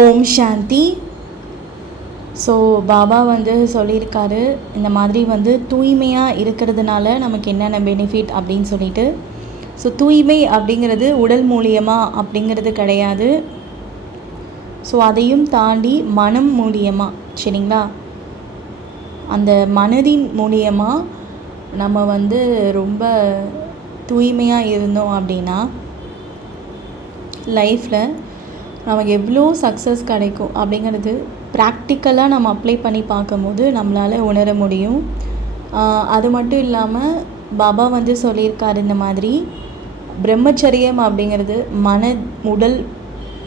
ஓம் சாந்தி. So Baba வந்து சொல்லியிருக்காரு, இந்த மாதிரி வந்து தூய்மையாக இருக்கிறதுனால நமக்கு என்னென்ன பெனிஃபிட் அப்படின்னு சொல்லிட்டு. ஸோ தூய்மை அப்படிங்கிறது உடல் மூலியமாக அப்படிங்கிறது கிடையாது. ஸோ அதையும் தாண்டி மனம் மூலியமாக, சரிங்களா, அந்த மனதின் மூலியமாக நம்ம வந்து ரொம்ப தூய்மையாக இருந்தோம் அப்படின்னா லைஃப்பில் நமக்கு எவ்வளோ சக்ஸஸ் கிடைக்கும் அப்படிங்கிறது ப்ராக்டிக்கலாக நம்ம அப்ளை பண்ணி பார்க்கும்போது நம்மளால் உணர முடியும். அது மட்டும் இல்லாமல் பாபா வந்து சொல்லியிருக்காரு, இந்த மாதிரி பிரம்மச்சரியம் அப்படிங்கிறது மன உடல்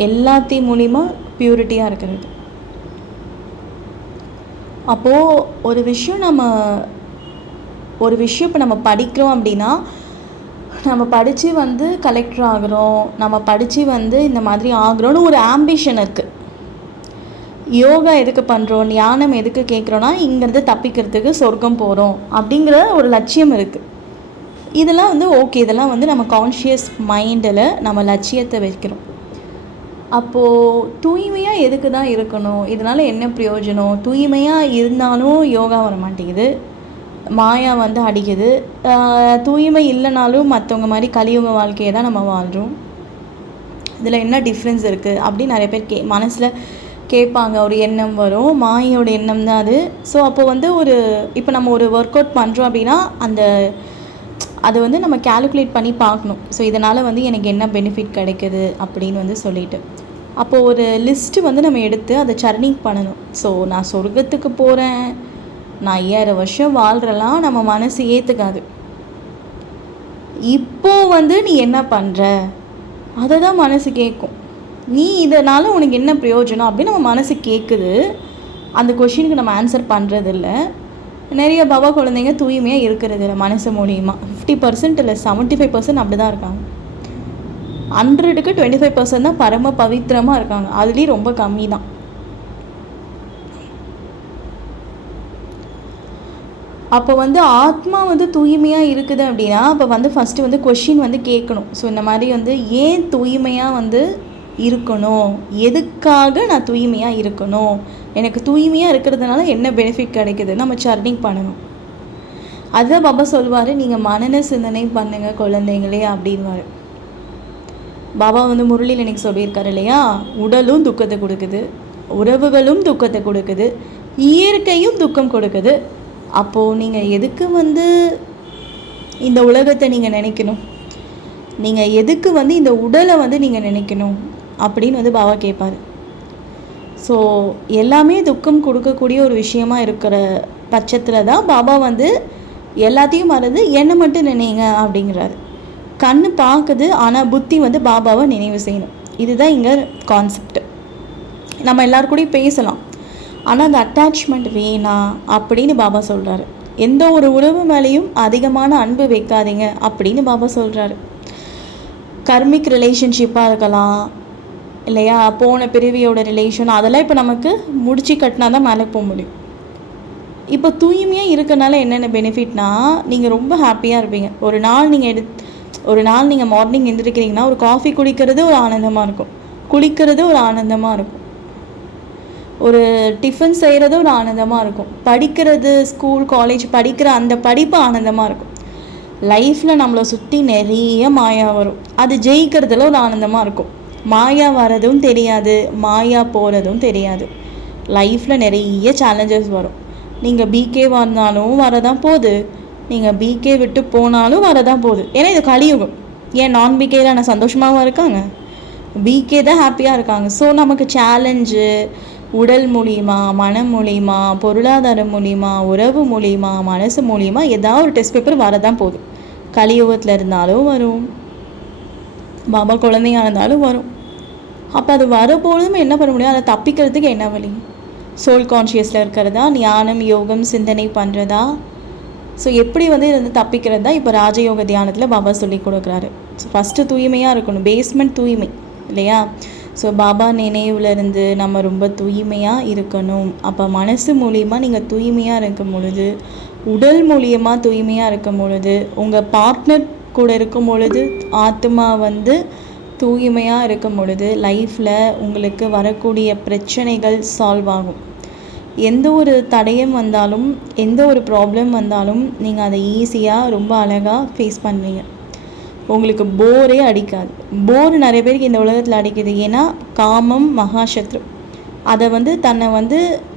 எல்லாத்தையும் மூலிமா பியூரிட்டியாக இருக்கிறது. அப்போது ஒரு விஷயம் இப்போ நம்ம படிக்கிறோம் அப்படின்னா, நம்ம படித்து வந்து கலெக்டர் ஆகிறோம், நம்ம படித்து வந்து இந்த மாதிரி ஆகிறோன்னு ஒரு ஆம்பிஷன் இருக்குது. யோகா எதுக்கு பண்ணுறோம், ஞானம் எதுக்கு கேட்குறோன்னா, இங்கேருந்து தப்பிக்கிறதுக்கு சொர்க்கம் போகிறோம் அப்படிங்கிற ஒரு லட்சியம் இருக்குது. இதெல்லாம் வந்து ஓகே, இதெல்லாம் வந்து நம்ம கான்ஷியஸ் மைண்டில் நம்ம லட்சியத்தை வைக்கிறோம். அப்போது தூய்மையாக எதுக்கு தான் இருக்கணும், இதனால் என்ன பிரயோஜனம்? தூய்மையாக இருந்தாலும் யோகா வர மாட்டேங்குது, மாயா வந்து அடிக்குது. தூய்மை இல்லைனாலும் மற்றவங்க மாதிரி கலியுக வாழ்க்கையை தான் நம்ம வாழ்கிறோம். இதில் என்ன டிஃப்ரென்ஸ் இருக்குது அப்படின்னு நிறைய பேர் மனசில் கேட்பாங்க. ஒரு எண்ணம் வரும், மாயோட எண்ணம் தான் அது. ஸோ அப்போ வந்து இப்போ நம்ம ஒரு ஒர்க் அவுட் பண்ணுறோம் அப்படின்னா அது வந்து நம்ம கேல்குலேட் பண்ணி பார்க்கணும். ஸோ இதனால் வந்து எனக்கு என்ன பெனிஃபிட் கிடைக்குது அப்படின்னு வந்து சொல்லிட்டு, அப்போது ஒரு லிஸ்ட்டு வந்து நம்ம எடுத்து அதை சர்னிங் பண்ணணும். ஸோ நான் சொர்க்கத்துக்கு போகிறேன், நான் 5000 வருஷம் வாழ்கிறலாம் நம்ம மனசு ஏற்றுக்காது. இப்போது வந்து நீ என்ன பண்ணுற அதை தான் மனசு கேட்கும். நீ இதனால் உனக்கு என்ன பிரயோஜனம் அப்படின்னு நம்ம மனசு கேட்குது. அந்த கொஷினுக்கு நம்ம ஆன்சர் பண்ணுறதில்ல. நிறைய பாபா குழந்தைங்க தூய்மையாக இருக்கிறது இல்லை மனசு மூலியமாக. 50% இல்லை, 75% அப்படி தான் இருக்காங்க. 100க்கு 25% தான் பரம பவித்திரமாக இருக்காங்க. அதுலேயும் ரொம்ப கம்மி தான். அப்போ வந்து ஆத்மா வந்து தூய்மையாக இருக்குது அப்படின்னா, அப்போ வந்து ஃபஸ்ட்டு வந்து கொஷின் வந்து கேட்கணும். ஸோ இந்த மாதிரி வந்து ஏன் தூய்மையாக வந்து இருக்கணும், எதுக்காக நான் தூய்மையாக இருக்கணும், எனக்கு தூய்மையாக இருக்கிறதுனால என்ன பெனிஃபிட் கிடைக்குது, நம்ம சர்னிங் பண்ணணும். அதுதான் பாபா சொல்வார், நீங்கள் மனன சிந்தனை பண்ணுங்கள் குழந்தைங்களே அப்படின்வார். பாபா வந்து முரளியில் எனக்கு சொல்லியிருக்காரு இல்லையா, உடலும் துக்கத்தை கொடுக்குது, உறவுகளும் துக்கத்தை கொடுக்குது, இயற்கையும் துக்கம் கொடுக்குது. அப்போது நீங்கள் எதுக்கு வந்து இந்த உலகத்தை நீங்கள் நினைக்கணும், நீங்கள் எதுக்கு வந்து இந்த உடலை வந்து நீங்கள் நினைக்கணும் அப்படின்னு வந்து பாபா கேட்பார். ஸோ எல்லாமே துக்கம் கொடுக்கக்கூடிய ஒரு விஷயமா இருக்கிற பட்சத்தில் தான் பாபா வந்து எல்லாத்தையும் மறந்து என்னை மட்டும் நினைங்க அப்படிங்கிறாரு. கண்ணு பார்க்குது, ஆனால் புத்தி வந்து பாபாவை நினைவு செய்யணும். இதுதான் இங்கே கான்செப்ட். நம்ம எல்லாருக்கூடையும் பேசலாம், ஆனால் அந்த அட்டாச்மெண்ட் வேணாம் அப்படின்னு பாபா சொல்கிறாரு. எந்த ஒரு உறவு மேலேயும் அதிகமான அன்பு வைக்காதீங்க அப்படின்னு பாபா சொல்கிறாரு. கர்மிக் ரிலேஷன்ஷிப்பாக இருக்கலாம் இல்லையா, போன பிறவியோட ரிலேஷன், அதெல்லாம் இப்போ நமக்கு முடிச்சு கட்டினா தான் மேலே போக முடியும். இப்போ தூய்மையாக இருக்கனால என்னென்ன பெனிஃபிட்னா, நீங்கள் ரொம்ப ஹாப்பியாக இருப்பீங்க. ஒரு நாள் நீங்கள் மார்னிங் எழுந்திரிக்கிறீங்கன்னா ஒரு காஃபி குடிக்கிறது ஒரு ஆனந்தமாக இருக்கும், குளிக்கிறது ஒரு ஆனந்தமாக இருக்கும், ஒரு டிஃபன் செய்கிறது ஒரு ஆனந்தமாக இருக்கும், படிக்கிறது ஸ்கூல் காலேஜ் படிக்கிற அந்த படிப்பு ஆனந்தமாக இருக்கும். லைஃப்பில் நம்மளை சுற்றி நிறைய மாயா வரும், அது ஜெயிக்கிறதுல ஒரு ஆனந்தமாக இருக்கும். மாயா வரதும் தெரியாது, மாயா போகிறதும் தெரியாது. லைஃப்பில் நிறைய சேலஞ்சஸ் வரும். நீங்கள் பிகேவாக இருந்தாலும் வரதான் போகுது, நீங்கள் பிகே விட்டு போனாலும் வரதான் போகுது. ஏன்னா இது கலியுகம். ஏன் நான் பிகேல நான் சந்தோஷமாகவும் இருக்காங்க, பிகே தான் ஹாப்பியாக இருக்காங்க. ஸோ நமக்கு சேலஞ்சு உடல் மூலிமா, மனம் மூலிமா, பொருளாதாரம் மூலிமா, உறவு மூலிமா, மனசு மூலிமா ஏதாவது ஒரு டெஸ்ட் பேப்பர் வரதான் போகுது. கலியுகத்தில் இருந்தாலும் வரும், பாபா குழந்தையாக இருந்தாலும் வரும். அப்போ அது வரப்பொழுதும் என்ன பண்ண முடியும், அதை தப்பிக்கிறதுக்கு என்ன வழி? சோல் கான்ஷியஸில் இருக்கிறதா, ஞானம் யோகம் சிந்தனை பண்ணுறதா? ஸோ எப்படி வந்து இது வந்து தப்பிக்கிறது தான் இப்போ ராஜயோக தியானத்தில் பாபா சொல்லி கொடுக்குறாரு. ஸோ ஃபஸ்ட்டு தூய்மையாக இருக்கணும், பேஸ்மெண்ட் தூய்மை இல்லையா. ஸோ பாபா நினைவுலேருந்து நம்ம ரொம்ப தூய்மையாக இருக்கணும். அப்போ மனசு மூலியமாக நீங்கள் தூய்மையாக இருக்கும் பொழுது, உடல் மூலியமாக தூய்மையாக இருக்கும் பொழுது, உங்கள் பார்ட்னர் கூட இருக்கும் பொழுது ஆத்மா வந்து தூய்மையாக இருக்கும் பொழுது லைஃப்பில் உங்களுக்கு வரக்கூடிய பிரச்சனைகள் சால்வ் ஆகும். எந்த ஒரு தடயம் வந்தாலும், எந்த ஒரு ப்ராப்ளம் வந்தாலும் நீங்கள் அதை ஈஸியாக ரொம்ப அழகாக ஃபேஸ் பண்ணுவீங்க. உங்களுக்கு போரே அடிக்காது. போர் நிறைய பேருக்கு இந்த உலகத்தில் அடிக்குது. ஏன்னா காமம் மகாசத்ரு. அதை தன்னை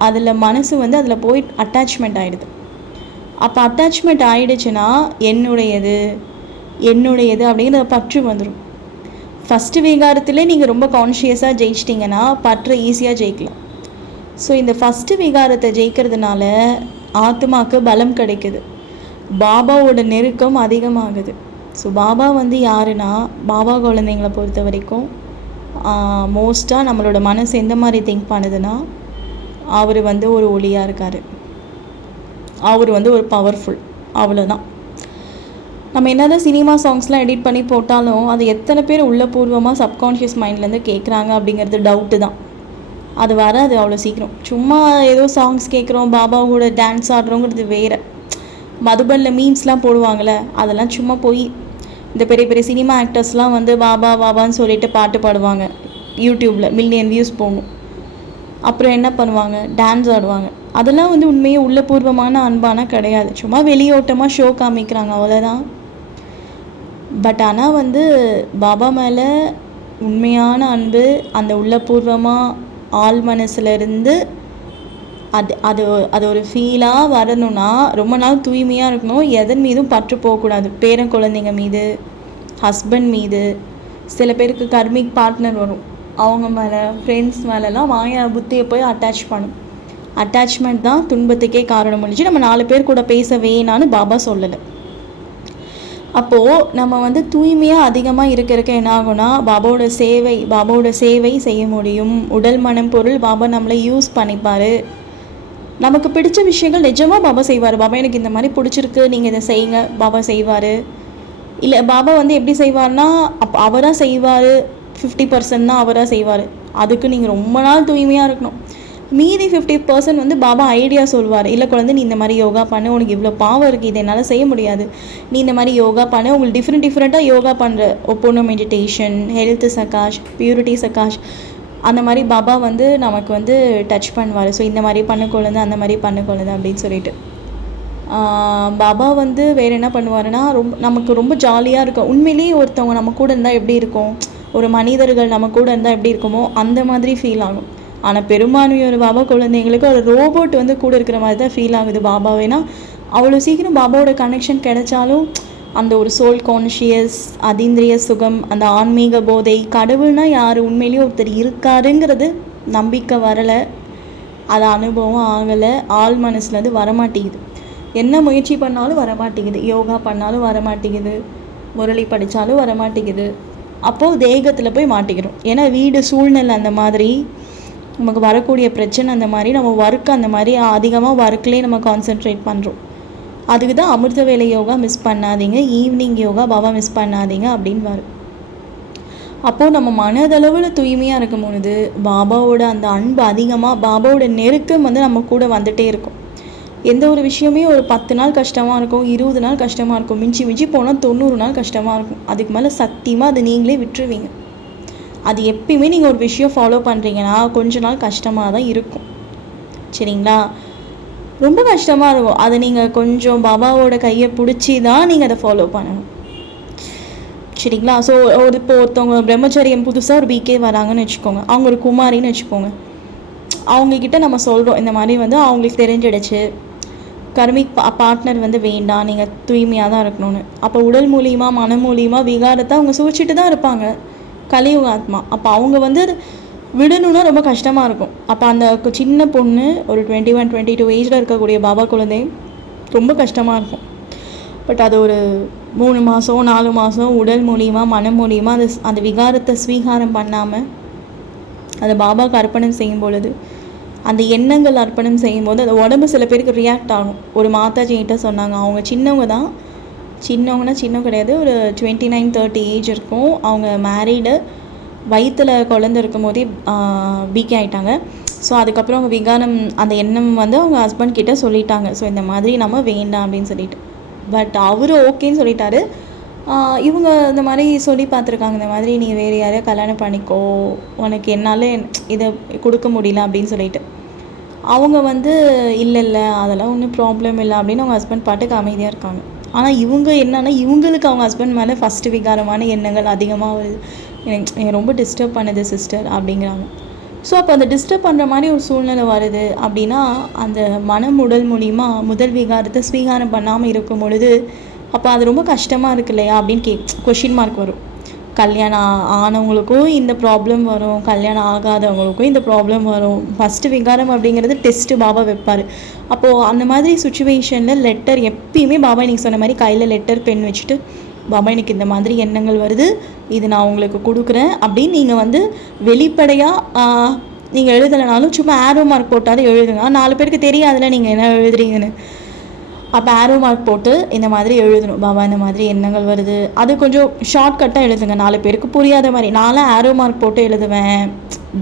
அதில் மனசு அதில் போய் அட்டாச்மெண்ட் ஆகிடுது. அப்போ அட்டாச்மெண்ட் ஆகிடுச்சுன்னா என்னுடையது அப்படிங்கிற பற்று வந்துடும். ஃபஸ்ட்டு விகாரத்திலே நீங்கள் ரொம்ப கான்ஷியஸாக ஜெயிச்சிட்டிங்கன்னா பற்றை ஈஸியாக ஜெயிக்கலாம். ஸோ இந்த ஃபஸ்ட்டு விகாரத்தை ஜெயிக்கிறதுனால ஆத்மாவுக்கு பலம் கிடைக்குது, பாபாவோட நெருக்கம் அதிகமாகுது. ஸோ பாபா யாருன்னா, பாபா குழந்தைங்களை பொறுத்த வரைக்கும் மோஸ்ட்டாக நம்மளோட மனசு எந்த மாதிரி திங்க் பண்ணுதுன்னா, அவர் ஒரு ஒளியாக இருக்கார், அவர் ஒரு பவர்ஃபுல், அவ்வளோதான். நம்ம என்ன தான் சினிமா சாங்ஸ்லாம் எடிட் பண்ணி போட்டாலும் அது எத்தனை பேர் உள்ளபூர்வமாக சப்கான்ஷியஸ் மைண்ட்லேருந்து கேட்குறாங்க அப்படிங்கிறது டவுட்டு தான். அது வராது அவ்வளோ சீக்கிரம். சும்மா ஏதோ சாங்ஸ் கேட்குறோம், பாபாவோட டான்ஸ் ஆடுறோங்கிறது வேறு. மதுபனில் மீம்ஸ்லாம் போடுவாங்கள்ல, அதெல்லாம் சும்மா போய். இந்த பெரிய பெரிய சினிமா ஆக்டர்ஸ்லாம் பாபா பாபான்னு சொல்லிட்டு பாட்டு பாடுவாங்க, யூடியூப்பில் மில்லியன் வியூஸ் போகும். அப்புறம் என்ன பண்ணுவாங்க, டான்ஸ் ஆடுவாங்க. அதெல்லாம் உண்மையே உள்ளபூர்வமான அன்பானா கிடையாது, சும்மா வெளியோட்டமாக ஷோ காமிக்கிறாங்க, அவ்வளோதான். பட் ஆனால் பாபா மேலே உண்மையான அன்பு, அந்த உள்ளபூர்வமாக ஆள் மனசுலேருந்து அது ஒரு ஃபீலாக வரணும்னா ரொம்ப நாள் தூய்மையாக இருக்கணும். எதன் மீதும் பற்று போகக்கூடாது. பேரன் குழந்தைங்க மீது, ஹஸ்பண்ட் மீது, சில பேருக்கு கர்மிக் பார்ட்னர் வரும், அவங்க மேலே, ஃப்ரெண்ட்ஸ் மேலெலாம் மாயா புத்தியை போய் அட்டாச் பண்ணும். அட்டாச்மெண்ட் தான் துன்பத்துக்கே காரணம் முடிச்சு நம்ம 4 பேர் கூட பேச வேணான்னு பாபா சொல்லலை. அப்போது நம்ம தூய்மையாக அதிகமாக இருக்க என்ன ஆகும்னா, பாபாவோட சேவை செய்ய முடியும். உடல் மனம் பொருள் பாபா நம்மளை யூஸ் பண்ணிப்பார். நமக்கு பிடிச்ச விஷயங்கள் நிஜமாக பாபா செய்வார். பாபா எனக்கு இந்த மாதிரி பிடிச்சிருக்கு, நீங்கள் இதை செய்யுங்க, பாபா செய்வார். இல்லை பாபா எப்படி செய்வார்னா, அவராக செய்வார், 50% தான் அவராக செய்வார். அதுக்கு நீங்கள் ரொம்ப நாள் தூய்மையாக இருக்கணும். மீதி 50% பாபா ஐடியா சொல்வார். இல்லை குழந்தை, நீ இந்த மாதிரி யோகா பண்ணு, உனக்கு இவ்வளோ பாவம் இருக்குது, இதை என்னால் செய்ய முடியாது, நீ இந்த மாதிரி யோகா பண்ணு. உங்களுக்கு டிஃப்ரெண்ட்டாக யோகா பண்ணுற ஒப்போனோ மெடிடேஷன், ஹெல்த் சகாஷ், பியூரிட்டி சகாஷ், அந்த மாதிரி பாபா நமக்கு டச் பண்ணுவார். ஸோ இந்த மாதிரி பண்ண குழந்தை, அந்த மாதிரி பண்ண குழந்தை அப்படின்னு சொல்லிட்டு பாபா வேறு என்ன பண்ணுவாருன்னா, நமக்கு ரொம்ப ஜாலியாக இருக்கும். உண்மையிலேயே ஒருத்தவங்க நம்ம கூட இருந்தால் எப்படி இருக்கும், ஒரு மனிதர்கள் நம்ம கூட இருந்தால் எப்படி இருக்குமோ அந்த மாதிரி ஃபீல் ஆகும். ஆனால் பெரும்பான்மையோட பாபா குழந்தைங்களுக்கு ஒரு ரோபோட் கூட இருக்கிற மாதிரி தான் ஃபீல் ஆகுது பாபாவேனா. அவ்வளோ சீக்கிரம் பாபாவோட கனெக்ஷன் கிடைச்சாலும் அந்த ஒரு சோல் கான்ஷியஸ், அதீந்திரிய சுகம், அந்த ஆன்மீக போதை, கடவுள்னா யார், உண்மையிலேயே ஒருத்தர் இருக்காருங்கிறது நம்பிக்கை வரலை, அது அனுபவம் ஆகலை, ஆள் மனசுலேருந்து வரமாட்டேங்குது. என்ன முயற்சி பண்ணாலும் வரமாட்டேங்குது, யோகா பண்ணாலும் வரமாட்டேங்குது, முரளி படித்தாலும் வரமாட்டேங்குது. அப்போது தேகத்தில் போய் மாட்டிக்கிறோம். ஏன்னா வீடு சூழ்நிலை அந்த மாதிரி, நமக்கு வரக்கூடிய பிரச்சனை அந்த மாதிரி, நம்ம ஒர்க் அந்த மாதிரி, அதிகமாக ஒர்க்லேயே நம்ம கான்சென்ட்ரேட் பண்ணுறோம். அதுக்கு தான் அமிர்த வேலை யோகா மிஸ் பண்ணாதீங்க, ஈவினிங் யோகா பாபா மிஸ் பண்ணாதீங்க அப்படின்வாரு. அப்போது நம்ம மனதளவில் தூய்மையாக இருக்கும் பொழுது பாபாவோட அந்த அன்பு அதிகமாக, பாபாவோட நெருக்கம் நம்ம கூட வந்துகிட்டே இருக்கும். எந்த ஒரு விஷயமே ஒரு 10 நாள் கஷ்டமாக இருக்கும், 20 நாள் கஷ்டமாக இருக்கும், மிஞ்சி போனால் 90 நாள் கஷ்டமாக இருக்கும். அதுக்கு மேலே சத்தியமாக அதை நீங்களே விட்டுருவீங்க. அது எப்பயுமே நீங்கள் ஒரு விஷயம் ஃபாலோ பண்ணுறீங்கன்னா கொஞ்ச நாள் கஷ்டமாக தான் இருக்கும், சரிங்களா? ரொம்ப கஷ்டமாக இருக்கும். அதை நீங்கள் கொஞ்சம் பாபாவோட கையை பிடிச்சி தான் நீங்கள் அதை ஃபாலோ பண்ணணும், சரிங்களா? ஸோ ஒருத்தவங்க பிரம்மச்சரியம் புதுசாக ஒரு பிகே வராங்கன்னு வச்சுக்கோங்க, அவங்க ஒரு குமாரின்னு வச்சுக்கோங்க. அவங்கக்கிட்ட நம்ம சொல்கிறோம் இந்த மாதிரி அவங்களுக்கு தெரிஞ்சிடுச்சு, கர்மிக் பார்ட்னர் வேண்டாம், நீங்கள் தூய்மையாக தான் இருக்கணும்னு. அப்போ உடல் மூலியமாக, மனம் மூலியமாக விகாரத்தை அவங்க சூழ்ச்சிட்டு தான் இருப்பாங்க, கலியுக ஆத்மா. அப்போ அவங்க விடணுன்னா ரொம்ப கஷ்டமாக இருக்கும். அப்போ அந்த சின்ன பொண்ணு ஒரு 21, 22 ஏஜில் இருக்கக்கூடிய பாபா குழந்தை ரொம்ப கஷ்டமாக இருக்கும். பட் அது ஒரு 3 மாதம் 4 மாதம் உடல் மூலியமாக, மனம் மூலியமாக அந்த விகாரத்தை ஸ்வீகாரம் பண்ணாமல் அதை பாபாவுக்கு அர்ப்பணம் செய்யும் பொழுது, அந்த எண்ணங்கள் அர்ப்பணம் செய்யும்போது அந்த உடம்பு சில பேருக்கு ரியாக்ட் ஆகும். ஒரு மாதாஜி கிட்ட சொன்னாங்க, அவங்க சின்னவங்க தான், சின்ன கிடையாது, ஒரு 29-30 ஏஜ் இருக்கும். அவங்க மேரீடு, வயிற்றில் குழந்தை இருக்கும் போதே பிகே ஆகிட்டாங்க. ஸோ அதுக்கப்புறம் அவங்க விகாரம் அந்த எண்ணம் அவங்க ஹஸ்பண்ட் கிட்டே சொல்லிட்டாங்க, ஸோ இந்த மாதிரி நம்ம வேண்டாம் அப்படின்னு சொல்லிட்டு. பட் அவர் ஓகேன்னு சொல்லிட்டாரு. இவங்க இந்த மாதிரி சொல்லி பார்த்துருக்காங்க, இந்த மாதிரி நீ வேறு யாரையா கல்யாணம் பண்ணிக்கோ, உனக்கு என்னால் இதை கொடுக்க முடியல அப்படின்னு சொல்லிட்டு. அவங்க வந்து இல்லை இல்லை அதெல்லாம் ஒன்றும் ப்ராப்ளம் இல்லை அப்படின்னு அவங்க ஹஸ்பண்ட் பாட்டுக்கு அமைதியாக இருக்காங்க. ஆனால் இவங்க என்னன்னா இவங்களுக்கு அவங்க ஹஸ்பண்ட் மேலே ஃபஸ்ட்டு விகாரமான எண்ணங்கள் அதிகமாக வருது. எனக்கு ரொம்ப டிஸ்டர்ப் பண்ணுது சிஸ்டர் அப்படிங்கிறாங்க. ஸோ அப்போ அந்த டிஸ்டர்ப் பண்ணுற மாதிரி ஒரு சூழ்நிலை வருது அப்படின்னா அந்த மனம் உடல் மூலிமா முதல் விகாரத்தை ஸ்வீகாரம் பண்ணாமல் இருக்கும் பொழுது அப்போ அது ரொம்ப கஷ்டமாக இருக்கு இல்லையா அப்படின்னு கொஷின் மார்க் வரும். கல்யாணம் ஆனவங்களுக்கும் இந்த ப்ராப்ளம் வரும், கல்யாணம் ஆகாதவங்களுக்கும் இந்த ப்ராப்ளம் வரும். ஃபஸ்ட்டு விகாரம் அப்படிங்கிறது டெஸ்ட்டு பாபா வைப்பார். அப்போது அந்த மாதிரி சுச்சுவேஷனில் லெட்டர் எப்பயுமே பாபா நீங்கள் சொன்ன மாதிரி கையில் லெட்டர் பென் வச்சுட்டு, பாபா எனக்கு இந்த மாதிரி எண்ணங்கள் வருது, இது நான் உங்களுக்கு கொடுக்குறேன் அப்படின்னு நீங்கள் வந்து வெளிப்படையாக நீங்கள் எழுதலைனாலும் சும்மா ஆரோ மார்க் போட்டாலும் எழுதுங்க. 4 பேருக்கு தெரியாதுல நீங்கள் என்ன எழுதுறீங்கன்னு. அப்போ ஆரோ மார்க் போட்டு இந்த மாதிரி எழுதணும், பாபா இந்த மாதிரி எண்ணங்கள் வருது. அது கொஞ்சம் ஷார்ட்கட்டாக எழுதுங்க, 4 பேருக்கு புரியாத மாதிரி. நான்லாம் ஆரோ மார்க் போட்டு எழுதுவேன்,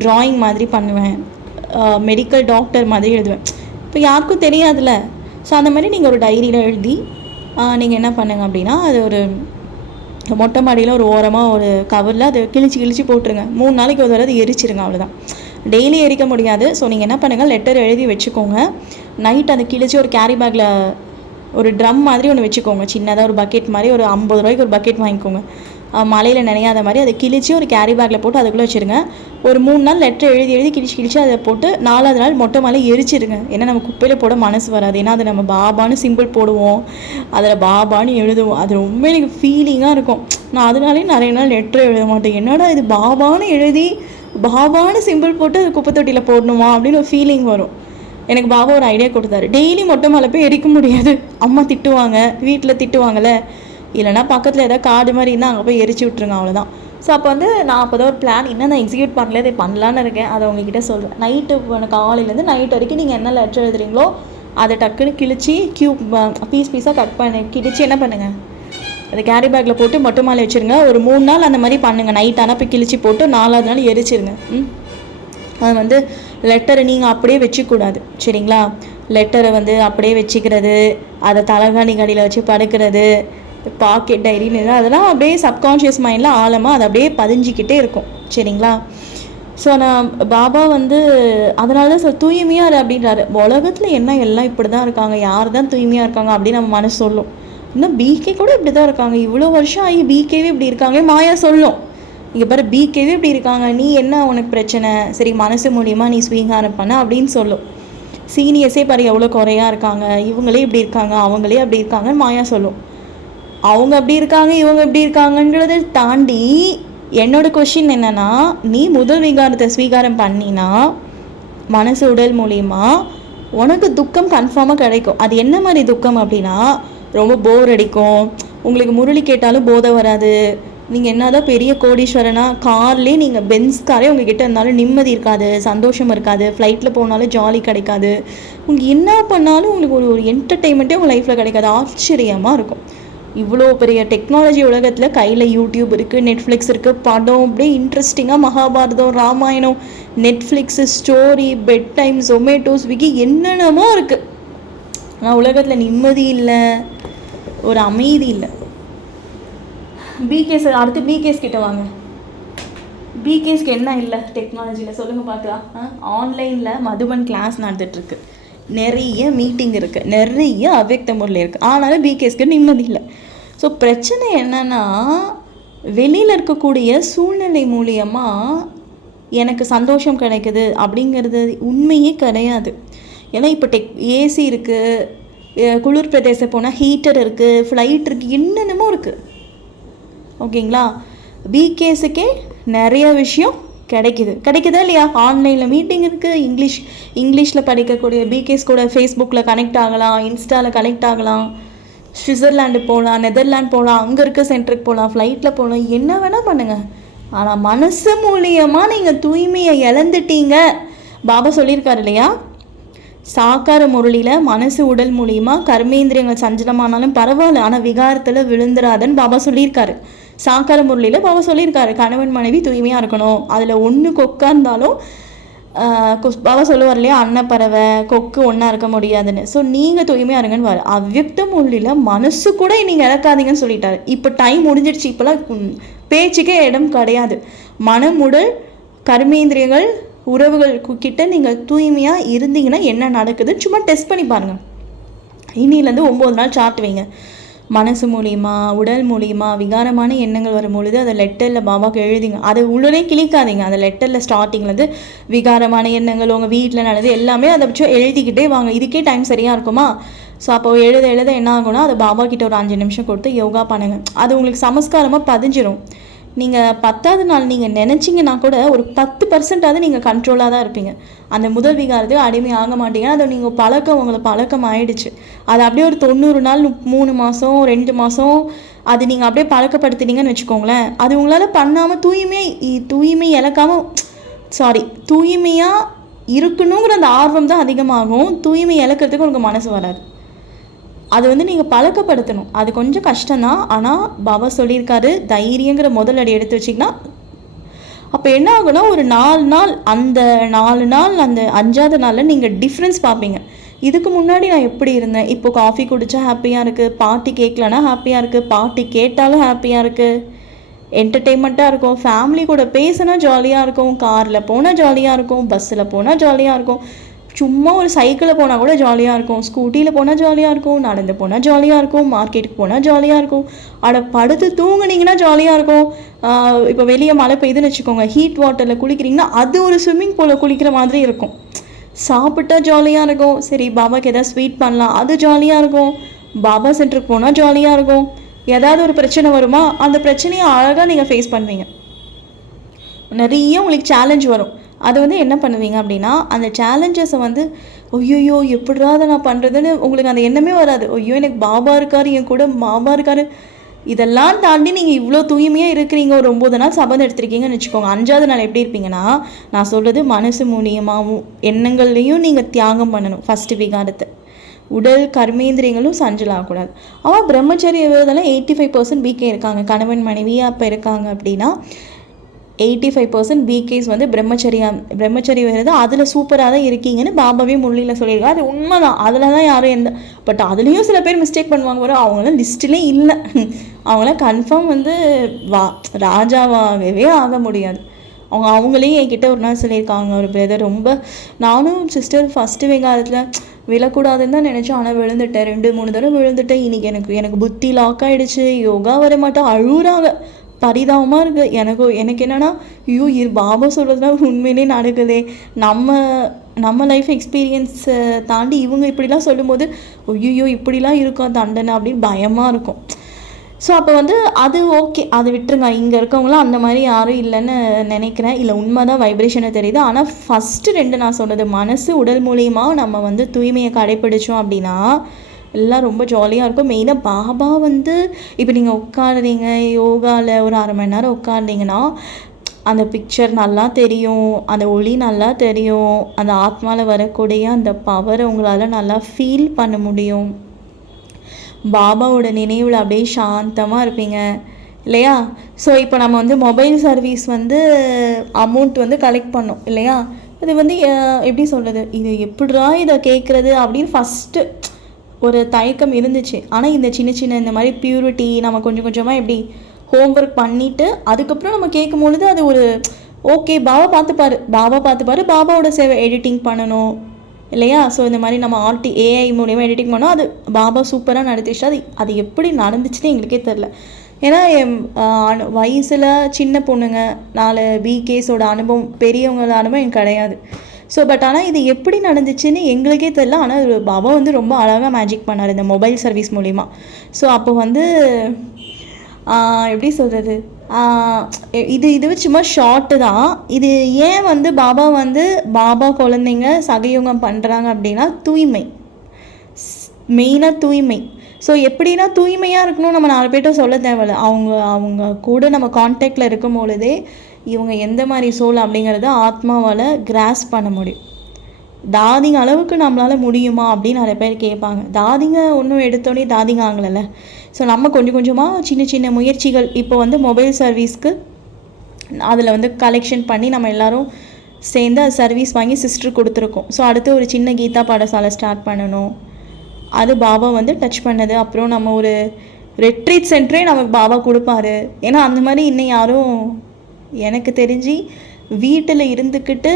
ட்ராயிங் மாதிரி பண்ணுவேன், மெடிக்கல் டாக்டர் மாதிரி எழுதுவேன். இப்போ யாருக்கும் தெரியாதுல்ல. ஸோ அந்த மாதிரி நீங்கள் ஒரு டைரியில் எழுதி நீங்கள் என்ன பண்ணுங்க அப்படின்னா அது ஒரு மொட்டை மாடியில் ஒரு ஓரமாக ஒரு கவரில் அதை கிழிச்சு போட்டுருங்க. 3 நாளைக்கு ஒரு தடவை எரிச்சிருங்க, அவ்வளோதான். டெய்லி எரிக்க முடியாது. ஸோ நீங்கள் என்ன பண்ணுங்கள், லெட்டர் எழுதி வச்சுக்கோங்க. நைட் அதை கிழிச்சு ஒரு கேரி பேக்கில் ஒரு ட்ரம் மாதிரி ஒன்று வச்சுக்கோங்க, சின்னதாக ஒரு பக்கெட் மாதிரி. ஒரு 50 ரூபாய்க்கு ஒரு பக்கெட் வாங்கிக்கோங்க, மலையில் நினையாத மாதிரி. அதை கிழிச்சு ஒரு கேரி பேக்கில் போட்டு அதுக்குள்ளே வச்சுருங்க. ஒரு 3 நாள் லெட்டர் எழுதி கிழிச்சு அதை போட்டு 4வது நாள் மொட்டை மாலை எரிச்சிருங்க. ஏன்னா நம்ம குப்பையில் போட மனசு வராது. ஏன்னா அதை நம்ம பாபான்னு சிம்பிள் போடுவோம், அதில் பாபான்னு எழுதுவோம். அது ரொம்ப எனக்கு ஃபீலிங்காக இருக்கும். நான் அதனாலே நிறைய நாள் லெட்டர் எழுத மாட்டேன். என்னடா இது பாபான்னு எழுதி பாபான்னு சிம்பிள் போட்டு அது குப்பை தொட்டியில் போடணுமா அப்படின்னு ஒரு ஃபீலிங் வரும். எனக்கு பாபா ஒரு ஐடியா கொடுத்தாரு. டெய்லி மொட்டை மாலை போய் எரிக்க முடியாது, அம்மா திட்டுவாங்க, வீட்டில் திட்டுவாங்கள்ல. இல்லைனா பக்கத்தில் ஏதாவது காடு மாதிரி இருந்தால் அங்கே போய் எரிச்சு விட்ருங்க, அவ்வளோதான். ஸோ அப்போ வந்து நான் அப்போ தான் ஒரு பிளான் இன்னும் நான் எக்ஸிக்யூட் பண்ணல, இதை பண்ணலான்னு இருக்கேன். அதை உங்ககிட்ட சொல்கிறேன். நைட்டு காலையிலேருந்து நைட் வரைக்கும் நீங்கள் என்ன லெட்டர் எழுதுறீங்களோ அதை டக்குன்னு கிழிச்சு பீஸாக கட் பண்ணி கிழிச்சு என்ன பண்ணுங்கள், அதை கேரி பேக்கில் போட்டு மொட்டை மாலை வச்சுருங்க. ஒரு 3 நாள் அந்த மாதிரி பண்ணுங்கள். நைட் ஆனால் போய் கிழிச்சு போட்டு 4வது நாள் எரிச்சிருங்க. அது வந்து லெட்டரை நீங்கள் அப்படியே வச்சுக்கூடாது, சரிங்களா? லெட்டரை வந்து அப்படியே வச்சுக்கிறது, அதை தலகாணி கடியில் வச்சு படுக்கிறது, பாக்கெட் டைரின்னு அதெல்லாம் அப்படியே சப்கான்ஷியஸ் மைண்டில் ஆழமாக அது அப்படியே பதிஞ்சிக்கிட்டே இருக்கும், சரிங்களா? ஸோ நான் பாபா வந்து அதனால தான் தூய்மையாக இரு அப்படின்றாரு. உலகத்தில் என்ன எல்லாம் இப்படி தான் இருக்காங்க, யார் தான் தூய்மையாக இருக்காங்க அப்படின்னு நம்ம மனசு சொல்லும். இன்னும் பிகே கூட இப்படி தான் இருக்காங்க, இவ்வளோ வருஷம் ஆகி பிகேவே இப்படி இருக்காங்க மாயா சொல்லும். இங்கே பாரு பிகேவே இப்படி இருக்காங்க, நீ என்ன உனக்கு பிரச்சனை, சரி மனசு மூலியமாக நீ ஸ்வீகாரம் பண்ண அப்படின்னு சொல்லும். சீனியர்ஸே பாரு எவ்வளோ குறையாக இருக்காங்க, இவங்களே இப்படி இருக்காங்க, அவங்களே அப்படி இருக்காங்கன்னு மாயா சொல்லும். அவங்க அப்படி இருக்காங்க இவங்க எப்படி இருக்காங்கன்றதை தாண்டி என்னோட கொஷின் என்னென்னா, நீ முதல் விகாரத்தை ஸ்வீகாரம் பண்ணினா மனசு உடல் மூலிமா உனக்கு துக்கம் கன்ஃபார்மாக கிடைக்கும். அது என்ன மாதிரி துக்கம் அப்படின்னா, ரொம்ப போர் அடிக்கும், உங்களுக்கு முரளி கேட்டாலும் போதை வராது, நீங்கள் என்னதான் பெரிய கோடீஸ்வரனா கார்லேயே நீங்கள் பென்ஸ் காரே உங்ககிட்ட இருந்தாலும் நிம்மதி இருக்காது, சந்தோஷம் இருக்காது, ஃப்ளைட்டில் போனாலும் ஜாலி கிடைக்காது, உங்களுக்கு என்ன பண்ணாலும் உங்களுக்கு ஒரு என்டர்டெயின்மெண்ட்டே உங்கள் லைஃப்பில் கிடைக்காது. ஆச்சரியமாக இருக்கும். இவ்வளோ பெரிய டெக்னாலஜி உலகத்தில் கையில் யூடியூப் இருக்குது, நெட்ஃப்ளிக்ஸ் இருக்குது, படம் அப்படியே இன்ட்ரெஸ்டிங்காக Mahabharatam, Ramayanam, Netflix, story, bedtime, Zomato, Swiggy என்னென்னமோ இருக்குது. ஆனால் உலகத்தில் நிம்மதி இல்லை, ஒரு அமைதி இல்லை. பிகேஸ் அடுத்து பிகேஸ் கிட்ட வாங்க. பிகேஸ்க்கு என்ன இல்லை டெக்னாலஜியில் சொல்லுங்கள் பார்க்கலாம். ஆன்லைனில் மதுபன் கிளாஸ் நடந்துகிட்ருக்கு, நிறைய மீட்டிங் இருக்குது, நிறைய அவ்யக்த முறையில் இருக்குது. ஆனாலும் பிகேஸ்க்கு நிம்மதி இல்லை. ஸோ பிரச்சனை என்னென்னா, வெளியில் இருக்கக்கூடிய சூழ்நிலை மூலியமாக எனக்கு சந்தோஷம் கிடைக்குது அப்படிங்கிறது உண்மையே கிடையாது. ஏன்னா இப்போ ஏசி இருக்குது, குளிர் பிரதேசம் போனால் ஹீட்டர் இருக்குது, ஃப்ளைட் இருக்குது, என்னென்னமோ இருக்குது, ஓகேங்களா? பிகேஸுக்கே நிறைய விஷயம் கிடைக்குதா இல்லையா? ஆன்லைனில் மீட்டிங் இருக்குது, இங்கிலீஷில் படிக்கக்கூடிய பிகேஸ் கூட ஃபேஸ்புக்கில் கனெக்ட் ஆகலாம், இன்ஸ்டாவில் கனெக்ட் ஆகலாம், சுவிட்சர்லாண்டு போகலாம், நெதர்லாண்ட் போகலாம், அங்கே இருக்க சென்டருக்கு போகலாம், ஃப்ளைட்டில் போகலாம், என்ன வேணால் பண்ணுங்கள். ஆனால் மனசு மூலியமாக நீங்கள் தூய்மையை இழந்துட்டீங்க. பாபா சொல்லியிருக்காரு இல்லையா, சாக்கார முரளியில் மனசு உடல் மூலியமாக கர்மேந்திரியங்கள் சஞ்சலமானாலும் பரவாயில்ல, ஆனால் விகாரத்தில் விழுந்துராதன்னு பாபா சொல்லியிருக்காரு. சாக்கார முரளியில் பாபா சொல்லியிருக்காரு, கணவன் மனைவி தூய்மையாக இருக்கணும், அதில் ஒன்று கொக்கா இருந்தாலும் பாபா சொல்லுவார் இல்லையா, அன்னப்பறவை கொக்கு ஒன்றா இருக்க முடியாதுன்னு. ஸோ நீங்கள் தூய்மையாக இருங்கன்னு வர அவ்வியக்த மொழியில் மனசு கூட நீங்கள் இழக்காதீங்கன்னு சொல்லிட்டாரு. இப்போ டைம் முடிஞ்சிடுச்சு, இப்போலாம் பேச்சுக்கே இடம் கிடையாது. மனம், உடல், கர்மேந்திரியங்கள், உறவுகள் கிட்ட நீங்கள் தூய்மையாக இருந்தீங்கன்னா என்ன நடக்குதுன்னு சும்மா டெஸ்ட் பண்ணி பாருங்கள். இன்னிலேருந்து 9 நாள் சார்ட் வைங்க. மனசு மூலியமா, உடல் மூலியமா விகாரமான எண்ணங்கள் வரும்பொழுது அதை லெட்டரில் பாபாவுக்கு எழுதிங்க. அதை உள்ளே கிளிக்காதீங்க. அந்த லெட்டரில் ஸ்டார்டிங்லேருந்து விகாரமான எண்ணங்கள் உங்கள் வீட்டில் நடந்து எல்லாமே அதை வச்சு எழுதிக்கிட்டே வாங்க. இதுக்கே டைம் சரியாக இருக்குமா? ஸோ அப்போ எழுத என்ன ஆகும்னா, அதை பாபா கிட்ட ஒரு 5 நிமிஷம் கொடுத்து யோகா பண்ணுங்கள். அது உங்களுக்கு சமஸ்காரமாக பதிஞ்சிரும். நீங்கள் 10வது நாள் நீங்கள் நினச்சிங்கன்னா கூட ஒரு 10% நீங்கள் கண்ட்ரோலாக தான் இருப்பீங்க. அந்த முதல் விகாரத்துக்கு அடிமை ஆக மாட்டீங்கன்னா அதை நீங்கள் உங்களுக்கு பழக்கம் ஆகிடுச்சு. அது அப்படியே ஒரு 90 நாள், 3 மாதம், 2 மாதம் அது நீங்கள் அப்படியே பழக்கப்படுத்தினீங்கன்னு வச்சுக்கோங்களேன். அது உங்களால் பண்ணாமல் தூய்மை இழக்காமல் தூய்மையாக இருக்கணுங்கிற அந்த ஆர்வம் தான் அதிகமாகும். தூய்மை இழக்கிறதுக்கு உங்களுக்கு மனசு வராது. அது நீங்கள் பழக்கப்படுத்தணும். அது கொஞ்சம் கஷ்டம்தான். ஆனால் பாபா சொல்லியிருக்காரு, தைரியங்கிற முதல் அடி எடுத்து வச்சிங்கன்னா அப்போ என்ன ஆகுனா, ஒரு 4 நாள் அந்த 5வது நாளில் நீங்கள் டிஃப்ரென்ஸ் பார்ப்பீங்க. இதுக்கு முன்னாடி நான் எப்படி இருந்தேன், இப்போ காஃபி குடித்தா ஹாப்பியாக இருக்குது, பாட்டி கேட்கலன்னா ஹாப்பியாக இருக்குது, பாட்டி கேட்டாலும் ஹாப்பியாக இருக்குது, என்டர்டெயின்மெண்ட்டாக இருக்கும், ஃபேமிலி கூட பேசினா ஜாலியாக இருக்கும், காரில் போனால் ஜாலியாக இருக்கும், பஸ்ஸில் போனால் ஜாலியாக இருக்கும், சும்மா ஒரு சைக்கிளில் போனால் கூட ஜாலியாக இருக்கும், ஸ்கூட்டியில் போனால் ஜாலியாக இருக்கும், நடந்து போனால் ஜாலியாக இருக்கும், மார்க்கெட்டுக்கு போனால் ஜாலியாக இருக்கும், படுத்து தூங்குனீங்கன்னா ஜாலியாக இருக்கும். இப்போ வெளியே மழை பெய்யுதுன்னு வச்சுக்கோங்க, ஹீட் வாட்டரில் குளிக்கிறீங்கன்னா அது ஒரு ஸ்விம்மிங் பூலில் குளிக்கிற மாதிரி இருக்கும். சாப்பிட்டா ஜாலியாக இருக்கும். சரி, பாபாவுக்கு எதாவது ஸ்வீட் பண்ணலாம், அது ஜாலியாக இருக்கும். பாபா சென்டருக்கு போனால் ஜாலியாக இருக்கும். ஏதாவது ஒரு பிரச்சனை வருமா, அந்த பிரச்சனையை அழகாக நீங்கள் ஃபேஸ் பண்ணுவீங்க. நிறைய உங்களுக்கு சேலஞ்ச் வரும். அது என்ன பண்ணுவீங்க அப்படின்னா, அந்த சேலஞ்சஸை ஐயோ எப்படிடா அதை நான் பண்ணுறதுன்னு உங்களுக்கு அந்த எண்ணமே வராது. ஐயோ எனக்கு பாபா இருக்கார், என் கூட பாபா இருக்கார். இதெல்லாம் தாண்டி நீங்கள் இவ்வளோ தூய்மையாக இருக்கிறீங்க. ஒரு 9 நாள் சபதம் எடுத்திருக்கீங்கன்னு வச்சுக்கோங்க. 5வது நாள் எப்படி இருப்பீங்கன்னா, நான் சொல்கிறது மனசு மூலியமாகவும் எண்ணங்கள்லையும் நீங்கள் தியாகம் பண்ணணும். ஃபஸ்ட்டு விகாரத்தை, உடல் கர்மேந்திரியங்களும் சஞ்சலாகக்கூடாது. ஆனால் பிரம்மச்சரிய விரதெல்லாம் 85% பிகே இருக்காங்க, கணவன் மனைவி அப்போ இருக்காங்க அப்படின்னா 85% பிகேஸ் பிரம்மச்சரிய விரதம் அதில் சூப்பராக தான் இருக்கீங்கன்னு பாபாவே முரளியில் சொல்லியிருக்காங்க. அது உண்மை தான். அதில் தான் யாரும் பட் அதுலேயும் சில பேர் மிஸ்டேக் பண்ணுவாங்க. வரும் அவங்களாம் லிஸ்ட்டிலே இல்லை. அவங்களாம் கன்ஃபார்ம் ராஜாவாகவே ஆக முடியாது. அவங்களே என்கிட்ட ஒரு நாள் சொல்லியிருக்காங்க, ஒரு பிரதர் ரொம்ப, நானும் சிஸ்டர் ஃபஸ்ட்டு விகாரத்தில் விழக்கூடாதுன்னு தான் நினச்சேன், ஆனால் விழுந்துட்டேன், 2-3 தடவை விழுந்துட்டேன். இன்றைக்கி எனக்கு புத்தி லாக் ஆகிடுச்சு, யோகா வர மாட்டேன், அழுகுறாங்க, பரிதாபமாக இருக்குது. எனக்கு என்னென்னா, பாபா சொல்கிறதுலாம் உண்மையிலே நடக்குதே, நம்ம லைஃப் எக்ஸ்பீரியன்ஸை தாண்டி இவங்க இப்படிலாம் சொல்லும்போது இப்படிலாம் இருக்கும் தண்டனை அப்படின்னு பயமாக இருக்கும். ஸோ அப்போ அது ஓகே, அது விட்டுருங்க. இங்கே இருக்கவங்களாம் அந்த மாதிரி யாரும் இல்லைன்னு நினைக்கிறேன். இல்லை, உண்மை தான், வைப்ரேஷனை தெரியுது. ஆனால் ஃபஸ்ட்டு 2 நான் சொன்னது மனசு உடல் மூலியமாக நம்ம தூய்மையை கடைப்பிடிச்சோம் அப்படின்னா எல்லாம் ரொம்ப ஜாலியாக இருக்கும். மெயினாக பாபா இப்போ நீங்கள் உட்காடுறீங்க யோகாவில் ஒரு 1/2 மணி நேரம் உட்காடுறீங்கன்னா அந்த பிக்சர் நல்லா தெரியும், அந்த ஒளி நல்லா தெரியும், அந்த ஆத்மாவில் வரக்கூடிய அந்த பவரை உங்களால் நல்லா ஃபீல் பண்ண முடியும். பாபாவோட நினைவில் அப்படியே சாந்தமாக இருப்பீங்க இல்லையா? ஸோ இப்போ நம்ம மொபைல் சர்வீஸ் அமௌண்ட் கலெக்ட் பண்ணோம் இல்லையா? அது எப்படி சொல்கிறது, இது எப்படிரா இதை கேட்குறது அப்படின்னு ஃபஸ்ட்டு ஒரு தயக்கம் இருந்துச்சு. ஆனால் இந்த சின்ன இந்த மாதிரி பியூரிட்டி நம்ம கொஞ்சம் கொஞ்சமாக எப்படி ஹோம்ஒர்க் பண்ணிவிட்டு அதுக்கப்புறம் நம்ம கேட்கும் பொழுது அது ஒரு ஓகே, பாபா பார்த்துப்பாரு, பாபாவோட சேவை எடிட்டிங் பண்ணணும் இல்லையா? ஸோ இந்த மாதிரி நம்ம ஏஐ மூலிமா எடிட்டிங் பண்ணோம், அது பாபா சூப்பராக நடத்திச்சு. அது எப்படி நடந்துச்சுன்னு எங்களுக்கே தெரில. ஏன்னா வயசில் சின்ன பொண்ணுங்க, 4 பிகேஸோட அனுபவம், பெரியவங்களோட அனுபவம் எனக்கு கிடையாது. ஸோ ஆனால் இது எப்படி நடந்துச்சுன்னு எங்களுக்கே தெரியல. ஆனால் பாபா ரொம்ப அழகாக மேஜிக் பண்ணார் இந்த மொபைல் சர்வீஸ் மூலிமா. ஸோ அப்போ எப்படி சொல்கிறது, இது சும்மா ஷார்ட்டு தான். இது ஏன் பாபா குழந்தைங்க சகயோகம் பண்ணுறாங்க அப்படின்னா தூய்மை, மெயினாக தூய்மை. ஸோ எப்படின்னா தூய்மையாக இருக்கணும், நம்ம 4 பேர்கிட்ட சொல்ல தேவையில்லை. அவங்க கூட நம்ம கான்டாக்டில் இருக்கும் பொழுதே இவங்க எந்த மாதிரி சோல் அப்படிங்கிறத ஆத்மாவால் கிராஸ் பண்ண முடியும். தாதிங்க அளவுக்கு நம்மளால் முடியுமா அப்படின்னு நிறைய பேர் கேட்பாங்க. தாதிங்க ஒன்றும் எடுத்தோடனே தாதிங்க ஆகலைல்ல. ஸோ நம்ம கொஞ்சம் கொஞ்சமாக சின்ன முயற்சிகள் இப்போ மொபைல் சர்வீஸ்க்கு அதில் கலெக்ஷன் பண்ணி நம்ம எல்லோரும் சேர்ந்து அது சர்வீஸ் வாங்கி சிஸ்டர் கொடுத்துருக்கோம். ஸோ அடுத்து ஒரு சின்ன கீதா பாடசாலை ஸ்டார்ட் பண்ணணும். அது பாபா வந்து டச் பண்ணது. அப்புறம் நம்ம ஒரு ரெட்ரீட் சென்டரே நமக்கு பாபா கொடுப்பாரு. ஏன்னா அந்த மாதிரி இன்னும் யாரும் எனக்கு தெரிஞ்சு வீட்டில் இருந்துக்கிட்டு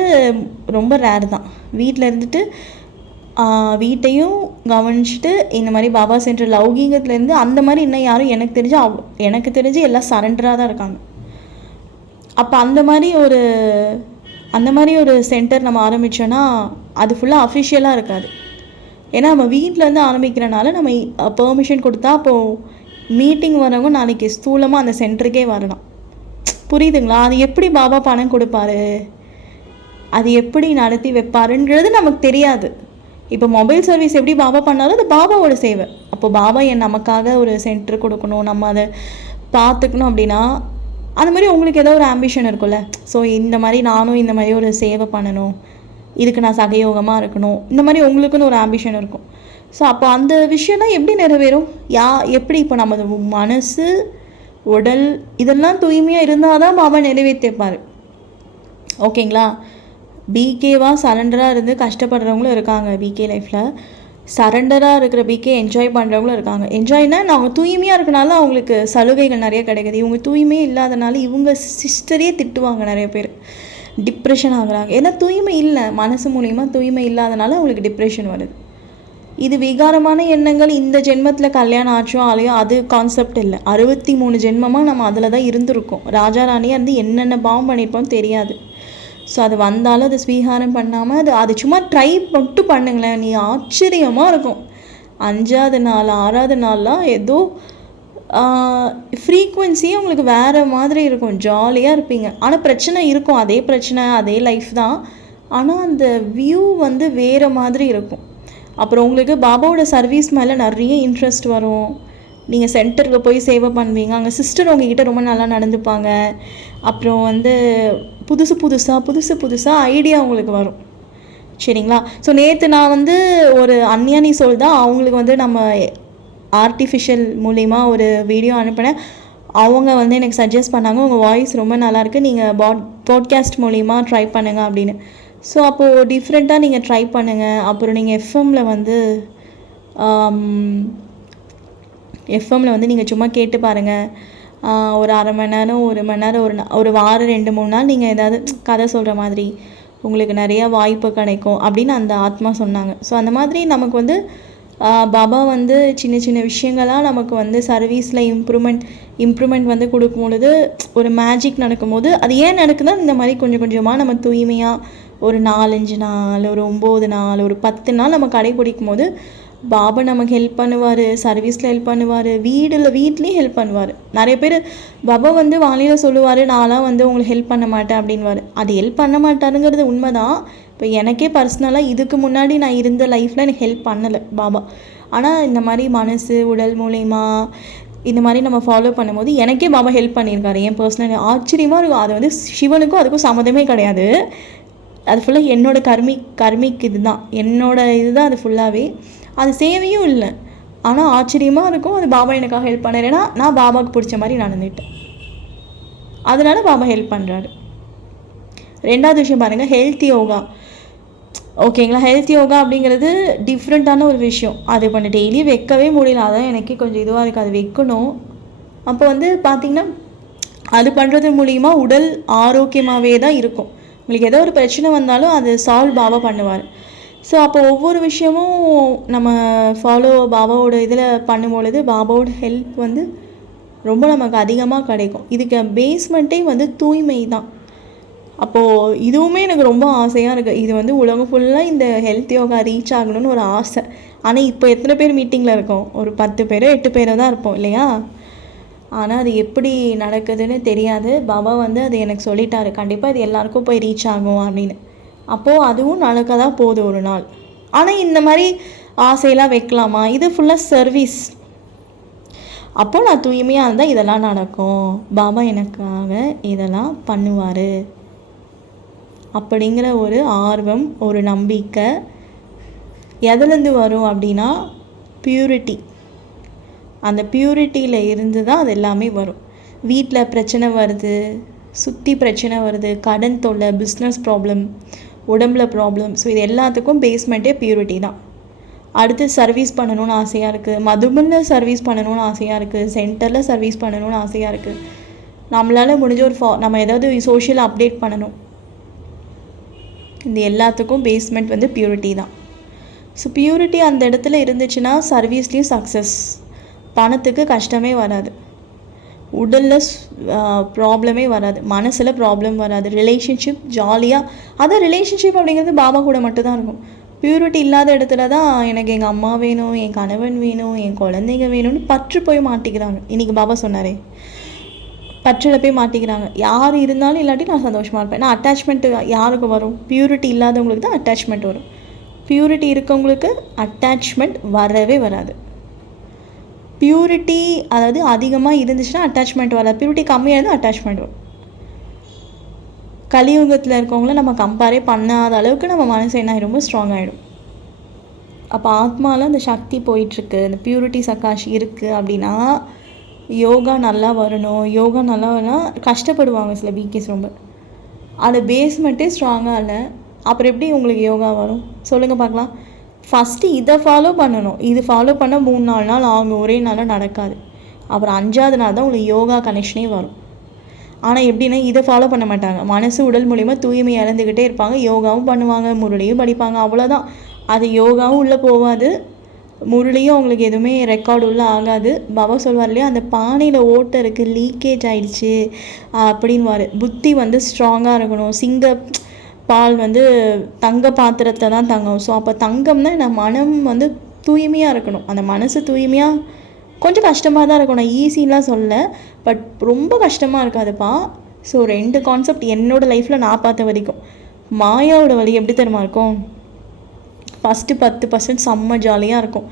ரொம்ப ரேர் தான். வீட்டில் இருந்துட்டு வீட்டையும் கவனிச்சுட்டு இந்த மாதிரி பாபா சென்டர் லௌகீகத்துலேருந்து அந்த மாதிரி இன்னும் யாரும் எனக்கு தெரிஞ்சு எல்லாம் சரண்டராக தான் இருக்காங்க. அப்போ அந்த மாதிரி ஒரு சென்டர் நம்ம ஆரம்பித்தோன்னா அது ஃபுல்லாக அஃபிஷியலாக இருக்காது. ஏன்னா நம்ம வீட்டிலேருந்து ஆரம்பிக்கிறனால நம்ம பெர்மிஷன் கொடுத்தா அப்போது மீட்டிங் வரவங்க நாளைக்கு ஸ்தூலமாக அந்த சென்டருக்கே வரலாம். புரியுதுங்களா? அது எப்படி பாபா பணம் கொடுப்பாரு, அது எப்படி நடத்தி வைப்பாருன்றது நமக்கு தெரியாது. இப்போ மொபைல் சர்வீஸ் எப்படி பாபா பண்ணாலும் அது பாபாவோட சேவை. அப்போ பாபா நமக்காக ஒரு சென்டர் கொடுக்கணும், நம்ம அதை பார்த்துக்கணும் அப்படின்னா அந்த மாதிரி உங்களுக்கு ஏதோ ஒரு ஆம்பிஷன் இருக்கும்ல. ஸோ இந்த மாதிரி நானும் இந்த மாதிரி ஒரு சேவை பண்ணணும், இதுக்கு நான் சகயோகமாக இருக்கணும், இந்த மாதிரி உங்களுக்குன்னு ஒரு ஆம்பிஷன் இருக்கும். ஸோ அப்போ அந்த விஷயம்லாம் எப்படி நிறைவேறும்? எப்படி இப்போ நமது மனசு உடல் இதெல்லாம் தூய்மையாக இருந்தால் தான் பாபா நிறைவேற்றிப்பார். ஓகேங்களா? பிகேவாக சரண்டராக இருந்து கஷ்டப்படுறவங்களும் இருக்காங்க. பிகே லைஃப்பில் சரண்டராக இருக்கிற பிகே என்ஜாய் பண்ணுறவங்களும் இருக்காங்க. என்ஜாய்னா அவங்க தூய்மையாக இருக்கனால அவங்களுக்கு சலுகைகள் நிறைய கிடைக்குது. இவங்க தூய்மையே இல்லாதனால இவங்க சிஸ்டரே திட்டுவாங்க. நிறைய பேர் டிப்ரெஷன் ஆகுறாங்க. ஏன்னா தூய்மை இல்லை, மனசு மூலிமா தூய்மை இல்லாதனால அவங்களுக்கு டிப்ரெஷன் வருது. இது விகாரமான எண்ணங்கள். இந்த ஜென்மத்தில் கல்யாணம் ஆச்சோ ஆலையோ அது கான்செப்ட் இல்லை. 63 ஜென்மமாக நம்ம அதில் தான் இருந்திருக்கோம். ராஜா ராணியாக இருந்து என்னென்ன பாவம் பண்ணியிருப்போம் தெரியாது. ஸோ அது வந்தாலும் அது ஸ்வீகாரம் பண்ணாமல் அது சும்மா ட்ரை மட்டும் பண்ணுங்களேன், நீ ஆச்சரியமாக இருக்கும். 5ஆவது நாள் 6ஆவது நாள்லாம் ஏதோ ஃப்ரீக்குவென்சியே உங்களுக்கு வேறு மாதிரி இருக்கும். ஜாலியாக இருப்பீங்க. ஆனால் பிரச்சனை இருக்கும், அதே பிரச்சனை அதே லைஃப் தான். ஆனால் அந்த வியூ வந்து வேறு மாதிரி இருக்கும். அப்புறம் உங்களுக்கு பாபாவோட சர்வீஸ் மேலே நிறைய இன்ட்ரெஸ்ட் வரும். நீங்கள் சென்டருக்கு போய் சேவை பண்ணுவீங்க, அங்கே சிஸ்டர் உங்ககிட்ட ரொம்ப நல்லா நடந்துப்பாங்க. அப்புறம் வந்து புதுசு புதுசாக ஐடியா உங்களுக்கு வரும். சரிங்களா? ஸோ நேற்று நான் வந்து ஒரு அன்யானி சொல் தான் அவங்களுக்கு வந்து நம்ம ஆர்டிஃபிஷியல் மூலிமா ஒரு வீடியோ அனுப்பினேன். அவங்க வந்து எனக்கு சஜஸ்ட் பண்ணாங்க, உங்கள் வாய்ஸ் ரொம்ப நல்லாயிருக்கு, நீங்கள் பாட்காஸ்ட் மூலிமா ட்ரை பண்ணுங்கள் அப்படின்னு. ஸோ அப்போது டிஃப்ரெண்ட்டாக நீங்கள் ட்ரை பண்ணுங்கள். அப்புறம் நீங்கள் எஃப்எம்மில் வந்து நீங்கள் சும்மா கேட்டு பாருங்கள். ஒரு அரை மணி நேரம் 1 மணி நேரம் ஒரு வாரம் 2-3 நாள் நீங்கள் ஏதாவது கதை சொல்கிற மாதிரி உங்களுக்கு நிறையா வாய்ப்பு கிடைக்கும் அப்படின்னு அந்த ஆத்மா சொன்னாங்க. ஸோ அந்த மாதிரி நமக்கு வந்து பாபா வந்து சின்ன சின்ன விஷயங்களாக நமக்கு வந்து சர்வீஸில் இம்ப்ரூவ்மெண்ட் வந்து கொடுக்கும் பொழுது ஒரு மேஜிக் நடக்கும்போது அது ஏன் நடக்குதுன்னா இந்த மாதிரி கொஞ்சம் கொஞ்சமாக நம்ம தூய்மையாக ஒரு 4-5 நாள், ஒரு 9 நாள், ஒரு 10 நாள் நம்ம கடைப்பிடிக்கும் போது பாபா நமக்கு ஹெல்ப் பண்ணுவார், சர்வீஸில் ஹெல்ப் பண்ணுவார், வீட்லேயும் ஹெல்ப் பண்ணுவார். நிறைய பேர் பாபா வந்து வானிலையில் சொல்லுவார், நான்லாம் வந்து உங்களுக்கு ஹெல்ப் பண்ண மாட்டேன் அப்படின்வார். அது ஹெல்ப் பண்ண மாட்டாருங்கிறது உண்மை தான். இப்போ எனக்கே பர்சனலாக இதுக்கு முன்னாடி நான் இருந்த லைஃப்பில் எனக்கு ஹெல்ப் பண்ணலை பாபா. ஆனால் இந்த மாதிரி மனசு உடல் மூலயமா இந்த மாதிரி நம்ம ஃபாலோ பண்ணும்போது எனக்கே பாபா ஹெல்ப் பண்ணியிருக்காரு. என் பர்சனல் ஆச்சரியமாக இருக்கும். அது வந்து சிவனுக்கும் அதுக்கும் சம்மந்தமே கிடையாது. அது ஃபுல்லாக என்னோடய கர்மிக் இதுதான், இதுதான் அது ஃபுல்லாகவே. அது சேவையும் இல்லை. ஆனால் ஆச்சரியமாக இருக்கும், அது பாபா எனக்காக ஹெல்ப் பண்ணார். ஏன்னா நான் பாபாவுக்கு பிடிச்ச மாதிரி நடந்துட்டேன், அதனால் பாபா ஹெல்ப் பண்ணுறாரு. 2வது விஷயம் பாருங்கள், ஹெல்த் யோகா. ஓகேங்களா? ஹெல்த் யோகா அப்படிங்கிறது டிஃப்ரெண்ட்டான ஒரு விஷயம். அது இப்போ டெய்லி வைக்கவே முடியல, அதான் எனக்கு கொஞ்சம் இதுவாக இருக்குது, அது வைக்கணும். அப்போ வந்து பார்த்திங்கன்னா அது பண்ணுறது மூலிமா உடல் ஆரோக்கியமாகவே தான் இருக்கும். உங்களுக்கு ஏதோ ஒரு பிரச்சனை வந்தாலும் அது சால்வ் பாபா பண்ணுவார். ஸோ அப்போ ஒவ்வொரு விஷயமும் நம்ம பாபாவோட இதில் பண்ணும்பொழுது பாபாவோட ஹெல்ப் வந்து ரொம்ப நமக்கு அதிகமாக கிடைக்கும். இதுக்கு பேஸ்மெண்ட்டே வந்து தூய்மை தான். அப்போது இதுவுமே எனக்கு ரொம்ப ஆசையாக இருக்குது. இது வந்து உலகம் ஃபுல்லாக இந்த ஹெல்த் யோகா ரீச் ஆகணும்னு ஒரு ஆசை. ஆனால் இப்போ எத்தனை பேர் மீட்டிங்கில் இருக்கோம்? ஒரு 10 பேரோ 8 பேரோ தான் இருப்போம் இல்லையா? ஆனால் அது எப்படி நடக்குதுன்னு தெரியாது. பாபா வந்து அது எனக்கு சொல்லிட்டாரு, கண்டிப்பாக இது எல்லாருக்கும் போய் ரீச் ஆகும் அப்படின்னு. அப்போது அதுவும் நடக்க தான் போகுது ஒரு நாள். ஆனால் இந்த மாதிரி ஆசையெல்லாம் வைக்கலாமா? இது ஃபுல்லாக சர்வீஸ். அப்போது நான் தூய்மையாக இருந்தால் இதெல்லாம் நடக்கும், பாபா எனக்காக இதெல்லாம் பண்ணுவார் அப்படிங்கிற ஒரு ஆர்வம், ஒரு நம்பிக்கை எதுலேருந்து வரும் அப்படின்னா பியூரிட்டி. அந்த பியூரிட்டியில் இருந்து தான் அது எல்லாமே வரும். வீட்டில் பிரச்சனை வருது, சுற்றி பிரச்சனை வருது, கடன் தொல்லை, பிஸ்னஸ் ப்ராப்ளம், உடம்புல ப்ராப்ளம். ஸோ இது எல்லாத்துக்கும் பேஸ்மெண்ட்டே பியூரிட்டி தான். அடுத்து சர்வீஸ் பண்ணணும்னு ஆசையாக இருக்குது, மதுபனில் சர்வீஸ் பண்ணணும்னு ஆசையாக இருக்குது, சென்டரில் சர்வீஸ் பண்ணணும்னு ஆசையாக இருக்குது, நம்மளால் முடிஞ்ச ஒரு நம்ம ஏதாவது சோஷியல் அப்டேட் பண்ணணும். இந்த எல்லாத்துக்கும் பேஸ்மெண்ட் வந்து பியூரிட்டி தான். ஸோ பியூரிட்டி அந்த இடத்துல இருந்துச்சுன்னா சர்வீஸ்லேயும் சக்ஸஸ், பணத்துக்கு கஷ்டமே வராது, உடலில் ப்ராப்ளமே வராது, மனசில் ப்ராப்ளம் வராது, ரிலேஷன்ஷிப் ஜாலியாக. அதான் ரிலேஷன்ஷிப் அப்படிங்கிறது பாபா கூட மட்டும்தான் இருக்கும். பியூரிட்டி இல்லாத இடத்துல தான் எனக்கு எங்கள் அம்மா வேணும், என் கணவன் வேணும், என் குழந்தைங்க வேணும்னு பற்று போய் மாட்டிக்கிறாங்க. இன்றைக்கி பாபா சொன்னாரே, பற்றில் போய் மாட்டிக்கிறாங்க. யார் இருந்தாலும் இல்லாட்டி நான் சந்தோஷமாக இருப்பேன். நான் அட்டாச்மெண்ட்டு யாருக்கு வரும்? பியூரிட்டி இல்லாதவங்களுக்கு தான் அட்டாச்மெண்ட் வரும். பியூரிட்டி இருக்கவங்களுக்கு அட்டாச்மெண்ட் வரவே வராது. பியூரிட்டி அதாவது அதிகமாக இருந்துச்சுன்னா அட்டாச்மெண்ட் வராது, பியூரிட்டி கம்மியாக இருந்தால் அட்டாச்மெண்ட் வரும். கலியுகத்தில் இருக்கவங்கள நம்ம கம்பேரே பண்ணாத அளவுக்கு நம்ம மனசு என்ன ஆகிடும், ரொம்ப ஸ்ட்ராங் ஆகிடும். அப்போ ஆத்மாவில் அந்த சக்தி போயிட்டுருக்கு, இந்த பியூரிட்டி சக்காஷ் இருக்குது அப்படின்னா யோகா நல்லா வரணும். யோகா நல்லா வரணும் கஷ்டப்படுவாங்க சில பிகேஸ் ரொம்ப. அந்த பேஸ்மெண்ட்டே ஸ்ட்ராங்காக இல்லை, அப்புறம் எப்படி உங்களுக்கு யோகா வரும் சொல்லுங்கள் பார்க்கலாம். ஃபஸ்ட்டு இதை ஃபாலோ பண்ணணும். இது ஃபாலோ பண்ண 3-4 நாள் ஆகும், ஒரே நாளில் நடக்காது. அப்புறம் 5ஆவது நாள் தான் உங்களுக்கு யோகா கனெக்ஷனே வரும். ஆனால் எப்படின்னா இதை ஃபாலோ பண்ண மாட்டாங்க, மனசு உடல் மூலிமா தூய்மை இழந்துக்கிட்டே இருப்பாங்க, யோகாவும் பண்ணுவாங்க, முரளியும் படிப்பாங்க, அவ்வளோதான். அது யோகாவும் உள்ளே போகாது, முரளியும் அவங்களுக்கு எதுவுமே ரெக்கார்டு உள்ளே ஆகாது. பாபா சொல்வார் இல்லையா, அந்த பானையில் ஓட்டை இருக்குது, லீக்கேஜ் ஆகிடுச்சு அப்படின்வார். புத்தி வந்து ஸ்ட்ராங்காக இருக்கணும். பால் வந்து தங்க பாத்திரத்தை தான் தங்கம். ஸோ அப்போ தங்கம்னா நம்ம மனம் வந்து தூய்மையாக இருக்கணும். அந்த மனசு தூய்மையாக கொஞ்சம் கஷ்டமாக தான் இருக்கும், நான் ஈஸிலாம் சொல்ல, பட் ரொம்ப கஷ்டமாக இருக்காதுப்பா. ஸோ 2 கான்செப்ட் என்னோடய லைஃப்பில் நான் பார்த்த வரைக்கும். மாயாவோட வழி எப்படி தெரியுமா இருக்கும்? ஃபஸ்ட்டு 10% செம்ம ஜாலியாக இருக்கும்,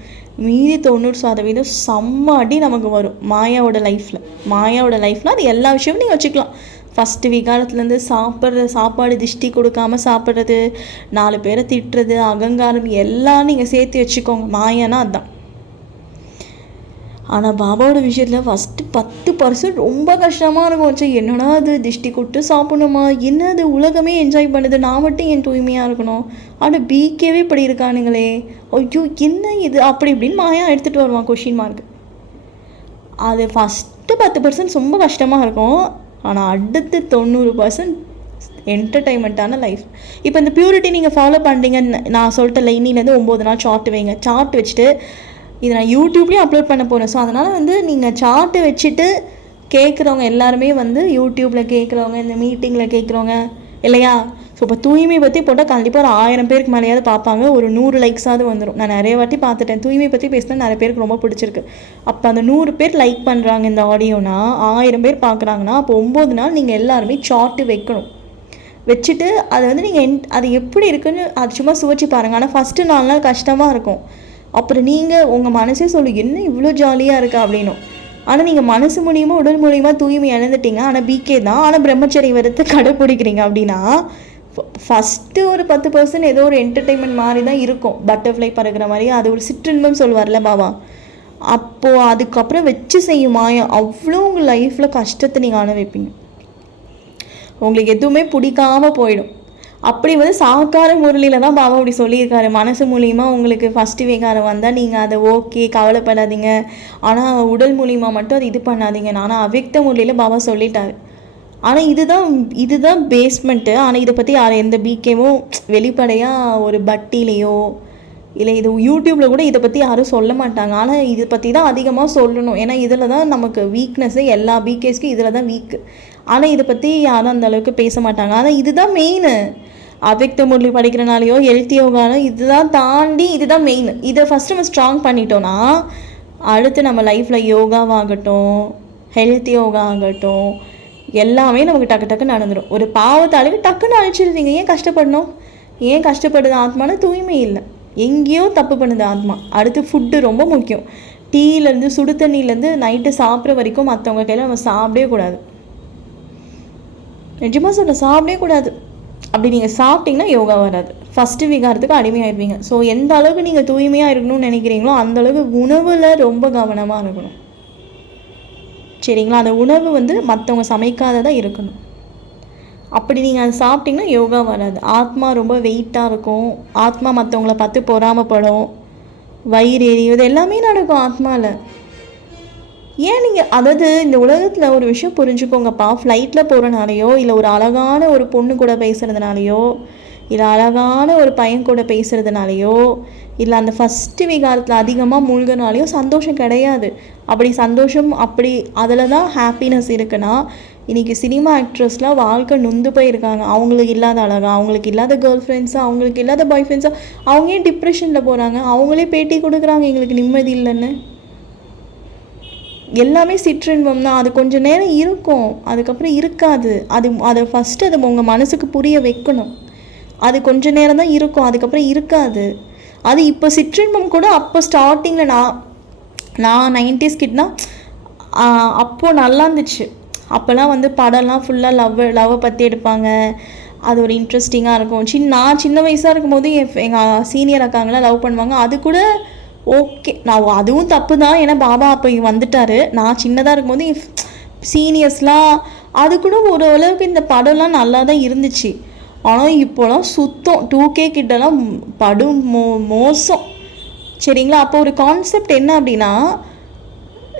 மீதி 90% செம்ம அடி நமக்கு வரும் மாயாவோட லைஃப்பில். அது எல்லா விஷயமும் நீங்கள் வச்சுக்கலாம். ஃபஸ்ட்டு விகாரத்துலேருந்து சாப்பாடு திஷ்டி கொடுக்காமல் சாப்பிட்றது, 4 பேரை திட்டுறது, அகங்காரம் எல்லாம் நீங்கள் சேர்த்து வச்சுக்கோங்க. மாயானா அதுதான். ஆனால் பாபாவோட விஷயத்தில் ஃபஸ்ட்டு 10% ரொம்ப கஷ்டமாக இருக்கும். வச்சு என்னடா அது திஷ்டி கொட்டு சாப்பிடணுமா, என்ன அது உலகமே என்ஜாய் பண்ணுது, நான் மட்டும் என் தூய்மையாக இருக்கணும். ஆனால் பிகேவே இப்படி இருக்கானுங்களே, ஐயோ என்ன இது அப்படி இப்படின்னு மாயா எடுத்துகிட்டு வருவான் கொஷின் மார்க். அது ஃபஸ்ட்டு 10% ரொம்ப கஷ்டமாக இருக்கும். ஆனால் அடுத்து 90% என்டர்டைன்மெண்ட்டான லைஃப். இப்போ இந்த பியூரிட்டி நீங்கள் ஃபாலோ பண்ணுறீங்க, நான் சொல்லிட்ட லைனிலேருந்து 9 நாள் சார்ட் வைங்க. சார்ட் வச்சுட்டு இதை நான் யூடியூப்லேயும் அப்லோட் பண்ண போகிறேன். ஸோ அதனால் வந்து நீங்கள் சார்ட்டு வச்சுட்டு கேட்குறவங்க எல்லாருமே வந்து யூடியூப்பில் கேட்குறவங்க, இந்த மீட்டிங்கில் கேட்குறவங்க இல்லையா. ஸோ இப்போ தூய்மை பற்றி போட்டால் கண்டிப்பாக ஒரு 1000 பேருக்கு மேலேயாவது பார்ப்பாங்க, ஒரு 100 லைக்ஸாவது வந்துடும். நான் நிறைய வாட்டி பார்த்துட்டேன், தூய்மை பற்றி பேசினா நிறைய பேருக்கு ரொம்ப பிடிச்சிருக்கு. அப்போ அந்த 100 பேர் லைக் பண்ணுறாங்க இந்த ஆடியோனா, 1000 பேர் பார்க்குறாங்கன்னா, அப்போ 9 நாள் நீங்கள் எல்லாருமே சார்ட்டு வைக்கணும். வச்சுட்டு அதை வந்து நீங்கள் அது எப்படி இருக்குன்னு அது சும்மா சுவைச்சு பாருங்கள். ஆனால் ஃபஸ்ட்டு 4 நாள் கஷ்டமாக இருக்கும், அப்புறம் நீங்கள் உங்கள் மனசே சொல்லு என்ன இவ்வளோ ஜாலியாக இருக்கா அப்படின்னும். ஆனால் நீங்கள் மனசு மூலியமாக உடல் மூலியமாக தூய்மை இழந்துட்டீங்க, ஆனால் பிகே தான், ஆனால் பிரம்மச்சரி வரத்து கடைப்பிடிக்கிறீங்க அப்படின்னா ஃபஸ்ட்டு ஒரு 10% ஏதோ ஒரு என்டர்டெயின்மெண்ட் மாதிரி தான் இருக்கும், பட்டர்ஃப்ளை பறக்கிற மாதிரி, அது ஒரு சிற்றின்பம் சொல்வார்ல பாபா. அப்போது அதுக்கப்புறம் வச்சு செய்யும் மாயம் அவ்வளோ உங்கள் லைஃப்பில் கஷ்டத்தை நீங்கள் அனுபவிப்பீங்க, உங்களுக்கு எதுவுமே பிடிக்காமல் போயிடும். அப்படி வந்து சாக்கார முரளியில் தான் பாபா அப்படி சொல்லியிருக்காரு. மனசு மூலியமாக உங்களுக்கு ஃபஸ்ட்டு விகாரம் வந்தால் நீங்கள் அதை ஓகே கவலைப்படாதீங்க, ஆனால் உடல் மூலியமாக மட்டும் அது இது பண்ணாதீங்க. ஆனால் அவ்யக்த முரளியில் பாபா சொல்லிட்டாரு. ஆனால் இதுதான் பேஸ்மெண்ட்டு. ஆனால் இதை பற்றி எந்த பிகேவும் வெளிப்படையாக ஒரு பட்டிலேயோ இல்லை இது யூடியூப்பில் கூட இதை பற்றி யாரும் சொல்ல மாட்டாங்க. ஆனால் இதை பற்றி தான் அதிகமாக சொல்லணும், ஏன்னா இதில் தான் நமக்கு வீக்னஸ்ஸு, எல்லா பிகேஸ்க்கும் இதில் தான் வீக்கு. ஆனால் இதை பற்றி யாரும் அந்த அளவுக்கு பேச மாட்டாங்க. ஆனால் இதுதான் மெயின். அவ்யக்த முரளி படிக்கிறனாலையோ ஹெல்த் யோகானோ இதுதான் தாண்டி இதுதான் மெயின். இதை ஃபஸ்ட்டு நம்ம ஸ்ட்ராங் பண்ணிட்டோன்னா அடுத்து நம்ம லைஃப்பில் யோகாவாகட்டும் ஹெல்த் யோகா ஆகட்டும் எல்லாமே நமக்கு டக்கு டக்குன்னு நடந்துடும். ஒரு பாவத்தாளுக்கு டக்குன்னு அழிச்சிருந்தீங்க, ஏன் கஷ்டப்படணும்? ஏன் கஷ்டப்படுது ஆத்மான? தூய்மை இல்லை, எங்கேயோ தப்பு பண்ணுது ஆத்மா. அடுத்து ஃபுட்டு ரொம்ப முக்கியம். டீலேருந்து சுடு தண்ணியிலேருந்து நைட்டு சாப்பிட்ற வரைக்கும் மற்றவங்க கையில் நம்ம சாப்பிடவே கூடாது. நிஜமாக சொல்ல சாப்பிடவே கூடாது. அப்படி நீங்கள் சாப்பிட்டீங்கன்னா யோகா வராது, ஃபஸ்ட்டு விகாரத்துக்கு அடிமையாயிருவீங்க. ஸோ எந்த அளவுக்கு நீங்கள் தூய்மையாக இருக்கணும்னு நினைக்கிறீங்களோ அந்தளவுக்கு உணவில் ரொம்ப கவனமாக இருக்கணும், சரிங்களா? அந்த உணவு வந்து மற்றவங்க சமைக்காததாக இருக்கணும். அப்படி நீங்கள் அதை சாப்பிட்டீங்கன்னா யோகா வராது. ஆத்மா ரொம்ப வெயிட்டாக இருக்கும், ஆத்மா மற்றவங்கள பார்த்து பொறாமப்படும், வயிறு எரியுது, எல்லாமே நடக்கும் ஆத்மாவில். ஏன் நீங்கள் அதாவது இந்த உலகத்தில் ஒரு விஷயம் புரிஞ்சுக்கோங்கப்பா, ஃப்ளைட்டில் போகிறனாலையோ இல்லை ஒரு அழகான ஒரு பொண்ணு கூட பேசுகிறதுனாலையோ இல்லை அழகான ஒரு பையன் கூட பேசுகிறதுனாலையோ இல்லை அந்த ஃபஸ்ட்டு விகாரத்தில் அதிகமாக மூழ்கினாலையோ சந்தோஷம் கிடையாது. அப்படி சந்தோஷம் அப்படி அதில் தான் ஹாப்பினஸ் இருக்குன்னா இன்றைக்கி சினிமா ஆக்ட்ரஸ்லாம் வாழ்க்கை நொந்து போயிருக்காங்க. அவங்களுக்கு இல்லாத அழகா, அவங்களுக்கு இல்லாத கேர்ள் ஃப்ரெண்ட்ஸாக, அவங்களுக்கு இல்லாத பாய் ஃப்ரெண்ட்ஸாக, அவங்க ஏன் டிப்ரெஷனில் போகிறாங்க? அவங்களே பேட்டி கொடுக்குறாங்க எங்களுக்கு நிம்மதி இல்லைன்னு. எல்லாமே சிற்றின்பம் தான். அது கொஞ்சம் நேரம் இருக்கும், அதுக்கப்புறம் இருக்காது. அதை ஃபஸ்ட்டு அது உங்கள் மனசுக்கு புரிய வைக்கணும். அது கொஞ்சம் நேரம் தான் இருக்கும், அதுக்கப்புறம் இருக்காது. அது இப்போ சிற்றின்பம் கூட அப்போ ஸ்டார்டிங்கில் நான் 90s கிட்னா அப்போது நல்லா இருந்துச்சு. அப்போல்லாம் வந்து படம்லாம் ஃபுல்லாக லவ்வை பற்றி எடுப்பாங்க, அது ஒரு இன்ட்ரெஸ்டிங்காக இருக்கும். நான் சின்ன வயசாக இருக்கும்போது எங்கள் சீனியர் அக்காங்களாம் லவ் பண்ணுவாங்க, அது கூட ஓகே. நான் அதுவும் தப்பு தான், ஏன்னா பாபா அப்போ வந்துட்டார். நான் சின்னதாக இருக்கும்போது சீனியர்ஸ்லாம் அது கூட ஓரளவுக்கு இந்த படம்லாம் நல்லா தான் இருந்துச்சு. ஆனால் இப்போலாம் சுத்தம் 2K கிட்டலாம் படும் மோசம். சரிங்களா? அப்போ ஒரு கான்செப்ட் என்ன அப்படின்னா,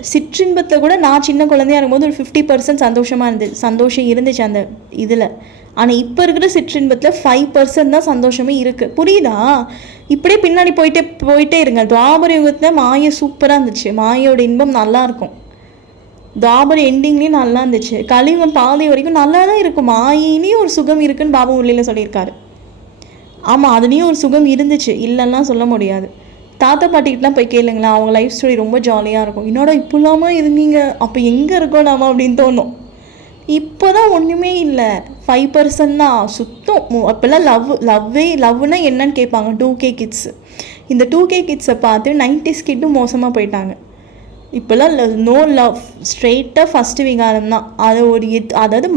சிற்றின்பத்தை கூட நான் சின்ன குழந்தையாக இருக்கும்போது ஒரு 50% சந்தோஷம் இருந்துச்சு அந்த இதில். ஆனால் இப்போ இருக்கிற சிற்றின்பத்தில் 5% தான் சந்தோஷமே இருக்குது. புரியுதா? இப்படியே பின்னாடி போயிட்டே இருங்க. துவாபர யுகத்தில் மாயை சூப்பராக இருந்துச்சு, மாயோட இன்பம் நல்லாயிருக்கும். துவாபர எண்டிங்லேயும் நல்லா இருந்துச்சு. கலியுகம் பாதை வரைக்கும் நல்லா தான் இருக்கும். மாயிலையும் ஒரு சுகம் இருக்குன்னு பாபா உள்ளில் சொல்லியிருக்காரு. ஆமாம், அதுலேயும் ஒரு சுகம் இருந்துச்சு, இல்லைன்னா சொல்ல முடியாது. தாத்தா பாட்டிக்கிட்டலாம் போய் கேளுங்களேன், அவங்க லைஃப் ஸ்டோரி ரொம்ப ஜாலியாக இருக்கும். என்னோட இப்போ இல்லாமல் இருந்தீங்க, அப்போ எங்கே இருக்கோம் நாம அப்படின்னு தோணும். இப்போ தான் ஒன்றுமே இல்லை, 5% தான் சுத்தம். அப்போல்லாம் லவ்னா என்னன்னு கேட்பாங்க 2K கிட்ஸு. இந்த 2K கிட்ஸை பார்த்து 90s கிட்டும் மோசமாக போயிட்டாங்க. இப்போல்லாம் நோ லவ், ஸ்ட்ரெயிட்டாக ஃபஸ்ட்டு விகாரம் தான். அது அதாவது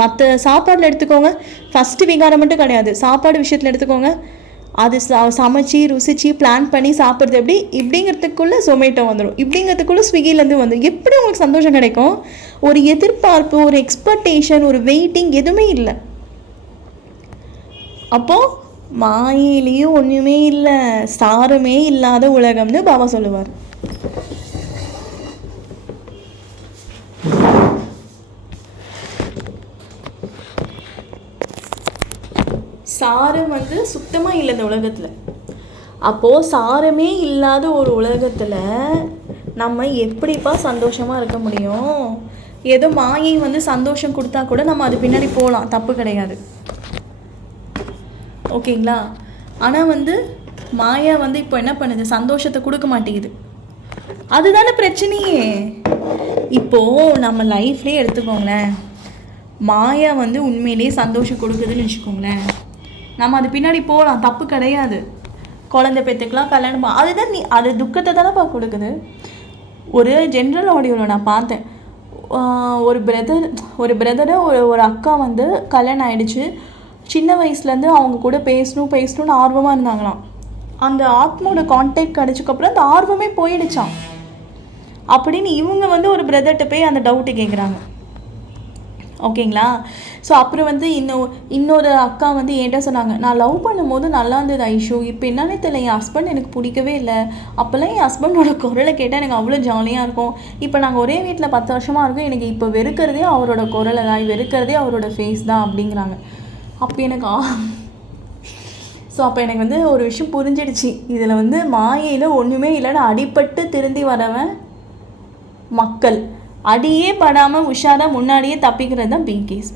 மற்ற சாப்பாடில் எடுத்துக்கோங்க, ஃபஸ்ட்டு விகாரம் மட்டும் கிடையாது, சாப்பாடு விஷயத்தில் எடுத்துக்கோங்க. அது சமைச்சி ருசிச்சு பிளான் பண்ணி சாப்பிட்றது இப்படிங்கிறதுக்குள்ளே ஜொமேட்டோ வந்துடும், இப்படிங்கிறதுக்குள்ளே ஸ்விக்கிலேருந்து வந்துடும். எப்படி உங்களுக்கு சந்தோஷம் கிடைக்கும்? ஒரு எதிர்பார்ப்பு, ஒரு எக்ஸ்பெக்டேஷன், ஒரு வெயிட்டிங் எதுவுமே இல்லை. அப்போது மாயிலையும் ஒன்றுமே இல்லை, சாரமே இல்லாத உலகம்னு பாபா சொல்லுவார். சாரம் வந்து சுத்தமாக இல்லை இந்த உலகத்தில். அப்போது சாரமே இல்லாத ஒரு உலகத்தில் நம்ம எப்படிப்பா சந்தோஷமாக இருக்க முடியும்? ஏதோ மாயை வந்து சந்தோஷம் கொடுத்தா கூட நம்ம அது பின்னாடி போகலாம், தப்பு கிடையாது, ஓகேங்களா? ஆனால் வந்து மாயா வந்து இப்போ என்ன பண்ணுது? சந்தோஷத்தை கொடுக்க மாட்டேங்குது. அதுதானே பிரச்சனையே. இப்போது நம்ம லைஃப்லேயே எடுத்துக்கோங்களேன், மாயா வந்து உண்மையிலேயே சந்தோஷம் கொடுக்குதுன்னு வச்சுக்கோங்களேன், நம்ம அது பின்னாடி போகலாம், தப்பு கிடையாது. குழந்தை பெற்றுக்கலாம், கல்யாணம் அதுதான் அது துக்கத்தை தானேப்பா கொடுக்குது. ஒரு ஜென்ரல் ஆடியோவில் நான் பார்த்தேன், ஒரு பிரதரை ஒரு அக்கா வந்து கல்யாணம் ஆகிடுச்சு. சின்ன வயசுலேருந்து அவங்க கூட பேசணும்னு ஆர்வமாக இருந்தாங்களாம். அந்த ஆத்மாவோட கான்டாக்ட் கிடச்சக்கப்புறம் அந்த ஆர்வமே போயிடுச்சான். அப்படின்னு இவங்க வந்து ஒரு பிரதர்கிட்ட போய் அந்த டவுட்டு கேட்குறாங்க, ஓகேங்களா? ஸோ அப்புறம் வந்து இன்னொரு அக்கா வந்து என்கிட்ட சொன்னாங்க, நான் லவ் பண்ணும்போது நல்லா இருந்தது ஐஷு, இப்போ என்னன்னே தெரியல, என் ஹஸ்பண்ட் எனக்கு பிடிக்கவே இல்லை. அப்போல்லாம் என் ஹஸ்பண்டோட குரலை கேட்டால் எனக்கு அவ்வளோ ஜாலியாக இருக்கும். இப்போ நாங்கள் ஒரே வீட்டில் 10 வருஷமாக இருக்கோம், எனக்கு இப்போ வெறுக்கிறதே அவரோட குரலை தான், வெறுக்கிறதே அவரோட ஃபேஸ் தான் அப்படிங்கிறாங்க. அப்போ எனக்கு அப்போ எனக்கு வந்து ஒரு விஷயம் புரிஞ்சிடுச்சு, இதில் வந்து மாயையில் ஒன்றுமே இல்லைன்னு அடிபட்டு திருந்தி வரவன் மக்கள், அடியே படாமல் உஷாராக முன்னாடியே தப்பிக்கிறது தான் பிக் கேஸ்.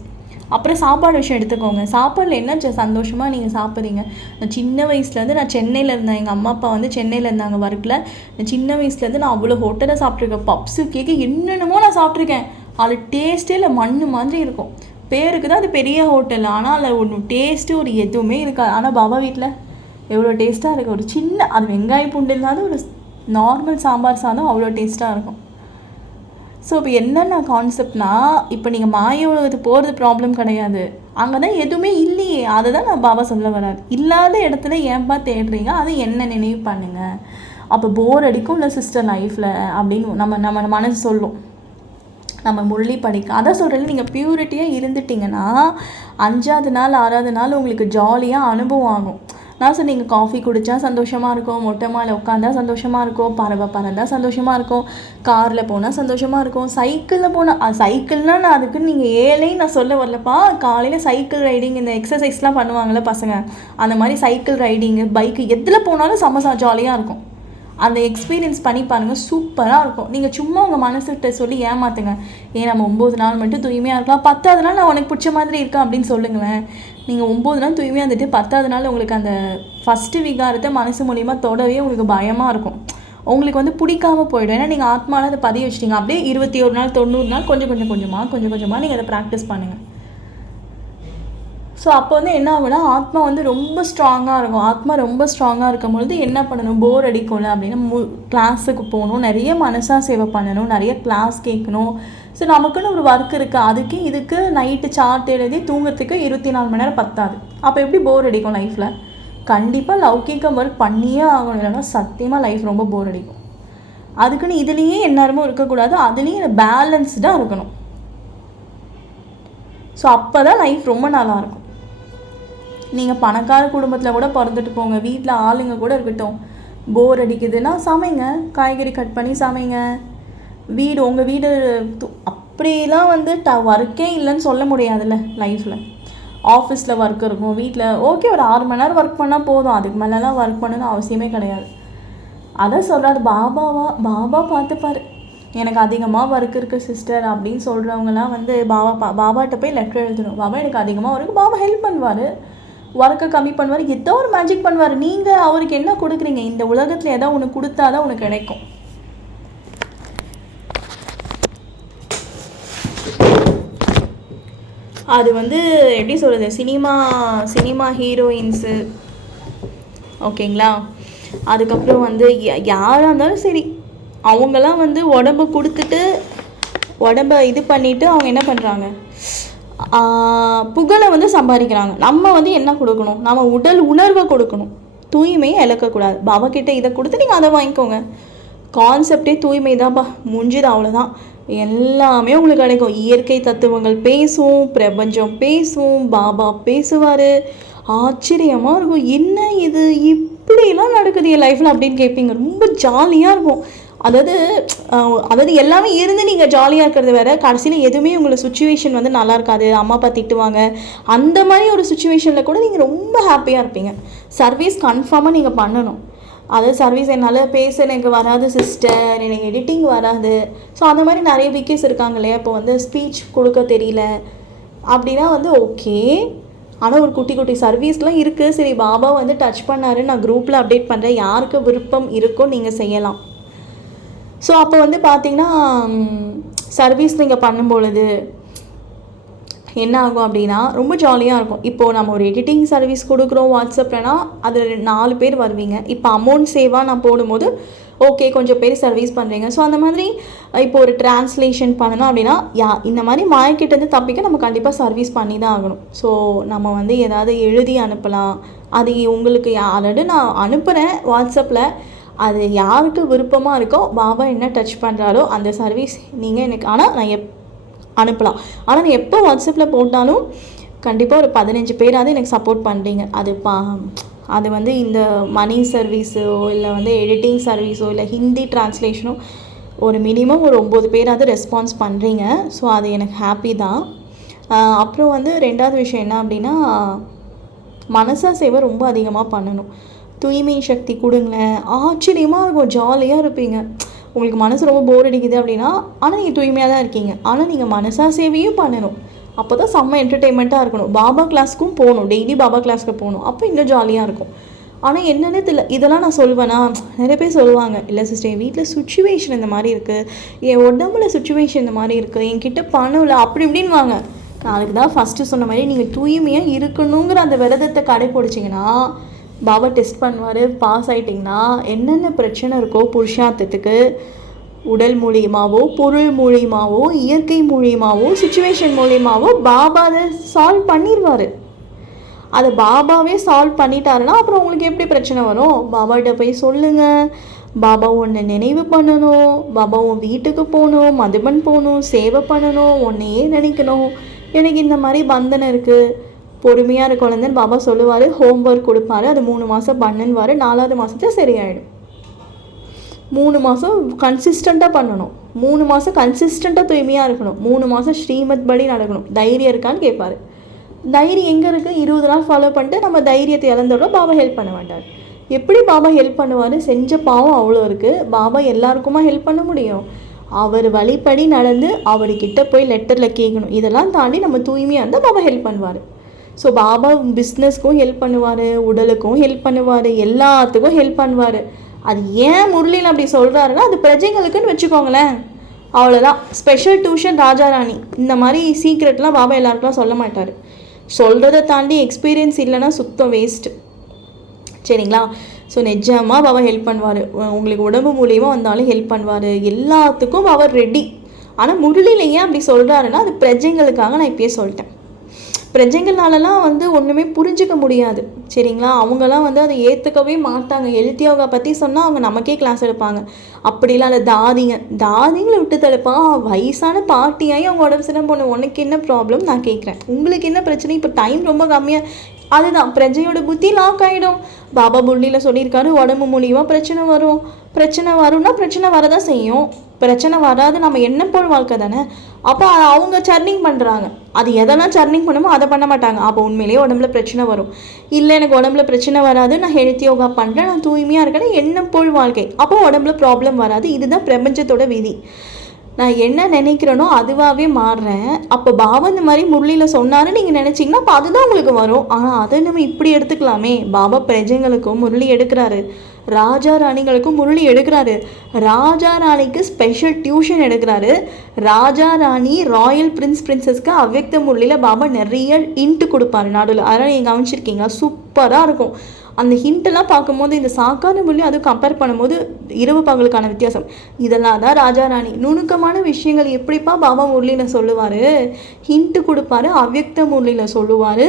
அப்புறம் சாப்பாடு விஷயம் எடுத்துக்கோங்க. சாப்பாடில் என்ன சந்தோஷமாக நீங்கள் சாப்பிட்றீங்க? நான் சின்ன வயசுலேருந்து நான் சென்னையில் இருந்தேன், எங்கள் அம்மா அப்பா வந்து சென்னையில் இருந்தாங்க ஒர்க்கில். நான் சின்ன வயசுலேருந்து நான் அவ்வளோ ஹோட்டலில் சாப்பிட்ருக்கேன், பப்ஸு கேக்கு என்னென்னமோ நான் சாப்பிட்ருக்கேன். அது டேஸ்ட்டே இல்லை, மண் மாதிரி இருக்கும். பேருக்கு தான் அது பெரிய ஹோட்டல், ஆனால் அதில் ஒன்று டேஸ்ட்டு ஒரு எதுவுமே இருக்காது. ஆனால் பாபா வீட்டில் எவ்வளோ டேஸ்ட்டாக இருக்குது. ஒரு சின்ன அது வெங்காய பூண்டு இல்லாத ஒரு நார்மல் சாம்பார் சாதம் அவ்வளோ டேஸ்ட்டாக இருக்கும். ஸோ இப்போ என்னென்ன கான்செப்ட்னா, இப்போ நீங்கள் மாய உலகத்துக்கு போகிறது ப்ராப்ளம் கிடையாது, அங்கே தான் எதுவுமே இல்லையே, அதை தான் நான் பாபா சொல்ல வராது. இல்லாத இடத்துல ஏன்பா தேடுறீங்க, அது என்ன நினைவு பண்ணுங்கள். அப்போ போர் அடிக்கும் இல்லை சிஸ்டர் லைஃப்பில் அப்படின்னு நம்ம மனசு சொல்லும். நம்ம முரளி படிக்க அதான் சொல்கிறேன். நீங்கள் பியூரிட்டியாக இருந்துட்டிங்கன்னா 5ஆவது நாள் 6ஆவது நாள் உங்களுக்கு ஜாலியாக அனுபவம் ஆகும். நான் சார் நீங்கள் காஃபி குடித்தா சந்தோஷமாக இருக்கும், மொட்டை மாலை உட்காந்தா சந்தோஷமாக இருக்கும், பறவை பறந்தால் சந்தோஷமாக இருக்கும், காரில் போனால் சந்தோஷமாக இருக்கும், சைக்கிளில் போனால் சைக்கிள்னால் நான் அதுக்கு நீங்கள் ஏழையும் நான் சொல்ல வரலப்பா. காலையில் சைக்கிள் ரைடிங் இந்த எக்ஸசைஸ்லாம் பண்ணுவாங்கள்ல பசங்க, அந்த மாதிரி சைக்கிள் ரைடிங்கு பைக்கு எதில் போனாலும் செம்ம ஜாலியாக இருக்கும். அந்த எக்ஸ்பீரியன்ஸ் பண்ணி பாருங்கள், சூப்பராக இருக்கும். நீங்கள் சும்மா உங்கள் மனசுகிட்ட சொல்லி ஏமாத்துங்க, ஏன் நம்ம 9 நாள் மட்டும் தூய்மையாக இருக்கலாம், 10ஆவது நாள் நான் உனக்கு பிடிச்ச மாதிரி இருக்கேன் அப்படின்னு சொல்லுங்களேன். நீங்கள் 9 நாள் தூய்மையாக இருந்துட்டு 10ஆவது நாள் உங்களுக்கு அந்த ஃபஸ்ட்டு விகாரத்தை மனசு மூலிமா தொடவே உங்களுக்கு பயமாக இருக்கும், உங்களுக்கு வந்து பிடிக்காமல் போயிடும். ஏன்னா நீங்கள் ஆத்மாவில் அதை பதிய வச்சிட்டிங்க. அப்படியே 21 நாள் 90 நாள் கொஞ்சம் கொஞ்சமாக நீங்கள் அதை ப்ராக்டிஸ் பண்ணுங்கள். ஸோ அப்போ வந்து என்ன ஆகுனா ஆத்மா வந்து ரொம்ப ஸ்ட்ராங்காக இருக்கும். ஆத்மா ரொம்ப ஸ்ட்ராங்காக இருக்கும் பொழுது என்ன பண்ணணும், போர் அடிக்கும்ல அப்படின்னா கிளாஸுக்கு போகணும், நிறைய மனசா சேவை பண்ணணும், நிறைய கிளாஸ் கேட்கணும். ஸோ நமக்குன்னு ஒரு ஒர்க் இருக்குது, அதுக்கு இதுக்கு நைட்டு சார்ட் எழுதி தூங்குறதுக்கு 24 மணி நேரம் பத்தாது. அப்போ எப்படி போர் அடிக்கும் லைஃப்பில்? கண்டிப்பாக லௌகிகம் ஒர்க் பண்ணியே ஆகணும், இல்லைன்னா சத்தியமாக லைஃப் ரொம்ப போர் அடிக்கும். அதுக்குன்னு இதுலேயே எந்நேரமும் இருக்கக்கூடாது, அதுலேயும் பேலன்ஸ்டாக இருக்கணும். ஸோ அப்போ தான் லைஃப் ரொம்ப நல்லாயிருக்கும். நீங்கள் பணக்கார குடும்பத்தில் கூட பிறந்துட்டு போங்க, வீட்டில் ஆளுங்க கூட இருக்கட்டும், போர் அடிக்குதுன்னா சமைங்க, காய்கறி கட் பண்ணி சமைங்க. வீடு உங்கள் வீடு அப்படிலாம் வந்து ஒர்க்கே இல்லைன்னு சொல்ல முடியாதுல்ல லைஃப்பில். ஆஃபீஸில் ஒர்க் இருக்கும், வீட்டில் ஓகே ஒரு 6 மணி நேரம் ஒர்க் பண்ணால் போதும், அதுக்கு மேலெலாம் ஒர்க் பண்ணணும்னு அவசியமே கிடையாது. அதான் சொல்கிறாரு பாபா பார்த்துப்பார். எனக்கு அதிகமாக ஒர்க் இருக்குது சிஸ்டர் அப்படின்னு சொல்கிறவங்கலாம் வந்து பாபாட்ட போய் லெட்டர் எழுதணும், பாபா எனக்கு அதிகமாக ஒர்க்கு, பாபா ஹெல்ப் பண்ணுவார், ஒர்க்கை கம்மி பண்ணுவார், ஏதோ ஒரு மேஜிக் பண்ணுவார். நீங்கள் அவருக்கு என்ன கொடுக்குறீங்க? இந்த உலகத்தில் ஏதோ ஒன்று கொடுத்தா தான் உனக்கு கிடைக்கும். அது வந்து எப்படி சொல்கிறது, சினிமா ஹீரோயின்ஸு ஓகேங்களா, அதுக்கப்புறம் வந்து யாராக இருந்தாலும் சரி, அவங்களாம் வந்து உடம்பை கொடுத்துட்டு உடம்பை இது பண்ணிவிட்டு அவங்க என்ன பண்ணுறாங்க, புகழை வந்து சம்பாதிக்கிறாங்க. நம்ம வந்து என்ன கொடுக்கணும், நம்ம உடல் உணர்வை கொடுக்கணும், தூய்மையை இழக்கக்கூடாது. பாபாக்கிட்ட இதை கொடுத்து நீங்கள் அதை வாங்கிக்கோங்க. கான்செப்டே தூய்மை தான்ப்பா, முடிஞ்சுது, அவ்வளோதான். எல்லாமே உங்களுக்கு கிடைக்கும். இயற்கை தத்துவங்கள் பேசும், பிரபஞ்சம் பேசும், பாபா பேசுவார். ஆச்சரியமாக இருக்கும், என்ன இது இப்படிலாம் நடக்குது என் லைஃப்பில் அப்படின்னு கேட்பீங்க. ரொம்ப ஜாலியாக இருக்கும். அதாவது எல்லாமே இருந்து நீங்கள் ஜாலியாக இருக்கிறது வேறு, கடைசியில் எதுவுமே உங்களை சுச்சுவேஷன் வந்து நல்லா இருக்காது, அம்மா அப்பா திட்டுவாங்க, அந்த மாதிரி ஒரு சுச்சுவேஷனில் கூட நீங்கள் ரொம்ப ஹாப்பியாக இருப்பீங்க. சர்வீஸ் கன்ஃபார்மாக நீங்கள் பண்ணணும். அதாவது சர்வீஸ் என்னால் பேச எனக்கு வராது சிஸ்டர், எனக்கு எடிட்டிங் வராது, ஸோ அந்த மாதிரி நிறைய பிகேஸ் இருக்காங்க இல்லையா, இப்போ வந்து ஸ்பீச் கொடுக்க தெரியல அப்படின்னா வந்து ஓகே, ஆனால் ஒரு குட்டி சர்வீஸ்லாம் இருக்குது. சரி பாபா வந்து டச் பண்ணாரு, நான் குரூப்பில் அப்டேட் பண்ணுறேன், யாருக்கு விருப்பம் இருக்கோ நீங்கள் செய்யலாம். ஸோ அப்போ வந்து பார்த்திங்கன்னா சர்வீஸ் நீங்கள் பண்ணும்பொழுது என்ன ஆகும் அப்படின்னா ரொம்ப ஜாலியாக இருக்கும். இப்போது நம்ம ஒரு எடிட்டிங் சர்வீஸ் கொடுக்குறோம் வாட்ஸ்அப்லனா, அதில் 4 பேர் வருவீங்க. இப்போ அமௌண்ட் சேவாக நான் போடும்போது ஓகே கொஞ்சம் பேர் சர்வீஸ் பண்ணுறீங்க. ஸோ அந்த மாதிரி இப்போ ஒரு டிரான்ஸ்லேஷன் பண்ணணும் அப்படின்னா இந்த மாதிரி மாயக்கிட்டேருந்து தப்பிக்க நம்ம கண்டிப்பாக சர்வீஸ் பண்ணி தான் ஆகணும். ஸோ நம்ம வந்து ஏதாவது எழுதி அனுப்பலாம், அது உங்களுக்கு ஆல்ரெடி நான் அனுப்புகிறேன் வாட்ஸ்அப்பில், அது யாருக்கு விருப்பமாக இருக்கோ பாபா என்ன டச் பண்ணுறாரோ அந்த சர்வீஸ் நீங்கள் எனக்கு நான் அனுப்பலாம். ஆனால் நான் எப்போ வாட்ஸ்அப்பில் போட்டாலும் கண்டிப்பாக ஒரு 15 பேராவது எனக்கு சப்போர்ட் பண்ணுறீங்க. அது வந்து இந்த மணி சர்வீஸோ இல்லை வந்து எடிட்டிங் சர்வீஸோ இல்லை ஹிந்தி டிரான்ஸ்லேஷனோ ஒரு மினிமம் ஒரு 9 பேராவது ரெஸ்பான்ஸ் பண்ணுறீங்க. ஸோ அது எனக்கு ஹாப்பி தான். அப்புறம் வந்து 2வது விஷயம் என்ன அப்படின்னா, மனசா சேவை ரொம்ப அதிகமாக பண்ணணும். தூய்மை சக்தி கொடுங்களேன், ஆச்சரியமாக இருக்கும், ஜாலியாக இருப்பீங்க. உங்களுக்கு மனசு ரொம்ப போர் அடிக்குது அப்படின்னா, ஆனால் நீங்கள் தூய்மையாக தான் இருக்கீங்க, ஆனால் நீங்கள் மனசா சேவையும் பண்ணணும். அப்போ தான் செம்ம என்டர்டெயின்மெண்ட்டாக இருக்கணும். பாபா கிளாஸ்க்கும் போகணும், டெய்லி பாபா கிளாஸ்க்கு போகணும், அப்போ இன்னும் ஜாலியாக இருக்கும். ஆனால் என்னென்னு தெரியல, இதெல்லாம் நான் சொல்வேன்னா, நிறைய பேர் சொல்லுவாங்க, இல்லை சிஸ்டர் என் வீட்டில் சுச்சுவேஷன் இந்த மாதிரி இருக்குது, என் உடம்புல சுச்சுவேஷன் இந்த மாதிரி இருக்குது, என்கிட்ட பணம் இல்லை அப்படி இப்படின்னு வாங்க. நான் அதுக்கு தான் ஃபஸ்ட்டு சொன்ன மாதிரி நீங்கள் தூய்மையாக இருக்கணுங்கிற அந்த விரதத்தை கடைப்பிடிச்சிங்கன்னா பாபா டெஸ்ட் பண்ணுவார். பாஸ் ஆகிட்டிங்கன்னா என்னென்ன பிரச்சனை இருக்கோ புருஷார்த்தத்துக்கு, உடல் மூலியமாகவோ பொருள் மூலியமாகவோ இயற்கை மூலியமாகவோ சுச்சுவேஷன் மூலியமாகவோ பாபா அதை சால்வ் பண்ணிடுவார். அதை பாபாவே சால்வ் பண்ணிட்டாருன்னா அப்புறம் உங்களுக்கு எப்படி பிரச்சனை வரும்? பாபாகிட்ட போய் சொல்லுங்கள், பாபா உன்னை நினைவு பண்ணணும், பாபா உன் வீட்டுக்கு போகணும், மதுபன் போகணும், சேவை பண்ணணும், உன்னையே நினைக்கணும், எனக்கு இந்த மாதிரி பந்தனம் இருக்குது, பொறுமையாக இருக்க குழந்தைன்னு பாபா சொல்லுவார். ஹோம்ஒர்க் கொடுப்பாரு, அது 3 மாதம் பண்ணுன்னுவார். 4வது மாதத்துல சரியாயிடும். 3 மாதம் கன்சிஸ்டண்ட்டாக பண்ணணும். 3 மாதம் கன்சிஸ்டண்ட்டாக தூய்மையாக இருக்கணும். 3 மாதம் ஸ்ரீமத் படி நடக்கணும். தைரியம் இருக்கான்னு கேட்பார். தைரியம் எங்கே இருக்குது? 20 நாள் ஃபாலோ பண்ணிட்டு நம்ம தைரியத்தை இழந்தோட பாபா ஹெல்ப் பண்ண மாட்டார். எப்படி பாபா ஹெல்ப் பண்ணுவார்? செஞ்ச பாவம் அவ்வளோ இருக்குது. பாபா எல்லாருக்குமா ஹெல்ப் பண்ண முடியும்? அவர் வழிப்படி நடந்து அவர்கிட்ட போய் லெட்டரில் கேட்கணும். இதெல்லாம் தாண்டி நம்ம தூய்மையாக இருந்தால் பாபா ஹெல்ப் பண்ணுவார். ஸோ பாபா பிஸ்னஸ்க்கும் ஹெல்ப் பண்ணுவார், உடலுக்கும் ஹெல்ப் பண்ணுவார், எல்லாத்துக்கும் ஹெல்ப் பண்ணுவார். அது ஏன் முரளியில் அப்படி சொல்கிறாருன்னா அது பிரஜைகளுக்குன்னு வச்சுக்கோங்களேன். அவ்வளோதான். ஸ்பெஷல் டியூஷன் ராஜாராணி இந்த மாதிரி சீக்ரெட்லாம் பாபா எல்லாருக்கெல்லாம் சொல்ல மாட்டார். சொல்கிறத தாண்டி எக்ஸ்பீரியன்ஸ் இல்லைன்னா சுத்தம் வேஸ்ட்டு. சரிங்களா? ஸோ நிஜமாக பாபா ஹெல்ப் பண்ணுவார். உங்களுக்கு உடம்பு மூலியமாக வந்தாலும் ஹெல்ப் பண்ணுவார். எல்லாத்துக்கும் அவர் ரெடி. ஆனால் முரளியில் ஏன் அப்படி சொல்கிறாருன்னா அது பிரஜைங்களுக்காக நான் இப்பயே சொல்லிட்டேன். பிரஜைகள்னாலலாம் ஒன்றுமே புரிஞ்சிக்க முடியாது. சரிங்களா? அவங்களாம் அதை ஏற்றுக்கவே மாட்டாங்க. ஹெல்த் யோகா பற்றி சொன்னால் அவங்க நமக்கே கிளாஸ் எடுப்பாங்க. அப்படிலாம் இல்லை. தாதிங்களை விட்டு தடுப்பா. வயசான பாட்டியாகி அவங்க உடம்பு சின்ன பொண்ணு, உனக்கு என்ன ப்ராப்ளம் நான் கேட்குறேன், உங்களுக்கு என்ன பிரச்சனை? இப்போ டைம் ரொம்ப கம்மியாக, அதுதான் பிரஜையோட புத்தி லாக் ஆகிடும். பாபா முரளியில் சொல்லியிருக்காரு, உடம்பு மூலியமாக பிரச்சனை வரும்னா பிரச்சனை வரதான் செய்யும். பிரச்சனை வராது நம்ம என்ன போல் வாழ்க்கை தானே. அப்போ அவங்க சர்னிங் பண்ணுறாங்க. அது எதெல்லாம் சர்னிங் பண்ணுமோ அதை பண்ண மாட்டாங்க. அப்போ உண்மையிலேயே உடம்புல பிரச்சனை வரும். இல்லை எனக்கு உடம்புல பிரச்சனை வராது, நான் ஹெல்த் யோகா பண்ணுறேன், நான் தூய்மையாக இருக்கேன், என்ன போல் வாழ்க்கை, அப்போ உடம்புல ப்ராப்ளம் வராது. இதுதான் பிரபஞ்சத்தோட விதி. நான் என்ன நினைக்கிறேனோ அதுவாகவே மாறுறேன். அப்போ பாபா இந்த மாதிரி முரளியில் சொன்னாரு நீங்கள் நினச்சிங்கன்னா அப்போ அதுதான் உங்களுக்கு வரும். ஆனால் அதை நம்ம இப்படி எடுத்துக்கலாமே. பாபா பிரஜைங்களுக்கும் முரளி எடுக்கிறாரு, ராஜா ராணிகளுக்கும் முரளி எடுக்கிறாரு. ராஜா ராணிக்கு ஸ்பெஷல் டியூஷன் எடுக்கிறாரு. ராஜா ராணி ராயல் பிரின்சஸ்க்கு அவ்யக்த முரளியில் பாபா நிறைய இன்ட்டு கொடுப்பாரு நடுவில். அதெல்லாம் நீங்கள் கவனிச்சிருக்கீங்களா? சூப்பராக இருக்கும். அந்த ஹிண்டெல்லாம் பார்க்கும்போது இந்த சாக்கான முரளி அதுவும் கம்பேர் பண்ணும்போது இரவு பகலுக்கான வித்தியாசம் இதெல்லாம் தான் ராஜா ராணி. நுணுக்கமான விஷயங்கள் எப்படிப்பா பாபா முரளியில் சொல்லுவார், ஹிண்ட்டு கொடுப்பாரு, அவ்யக்த முரளியில் சொல்லுவார்,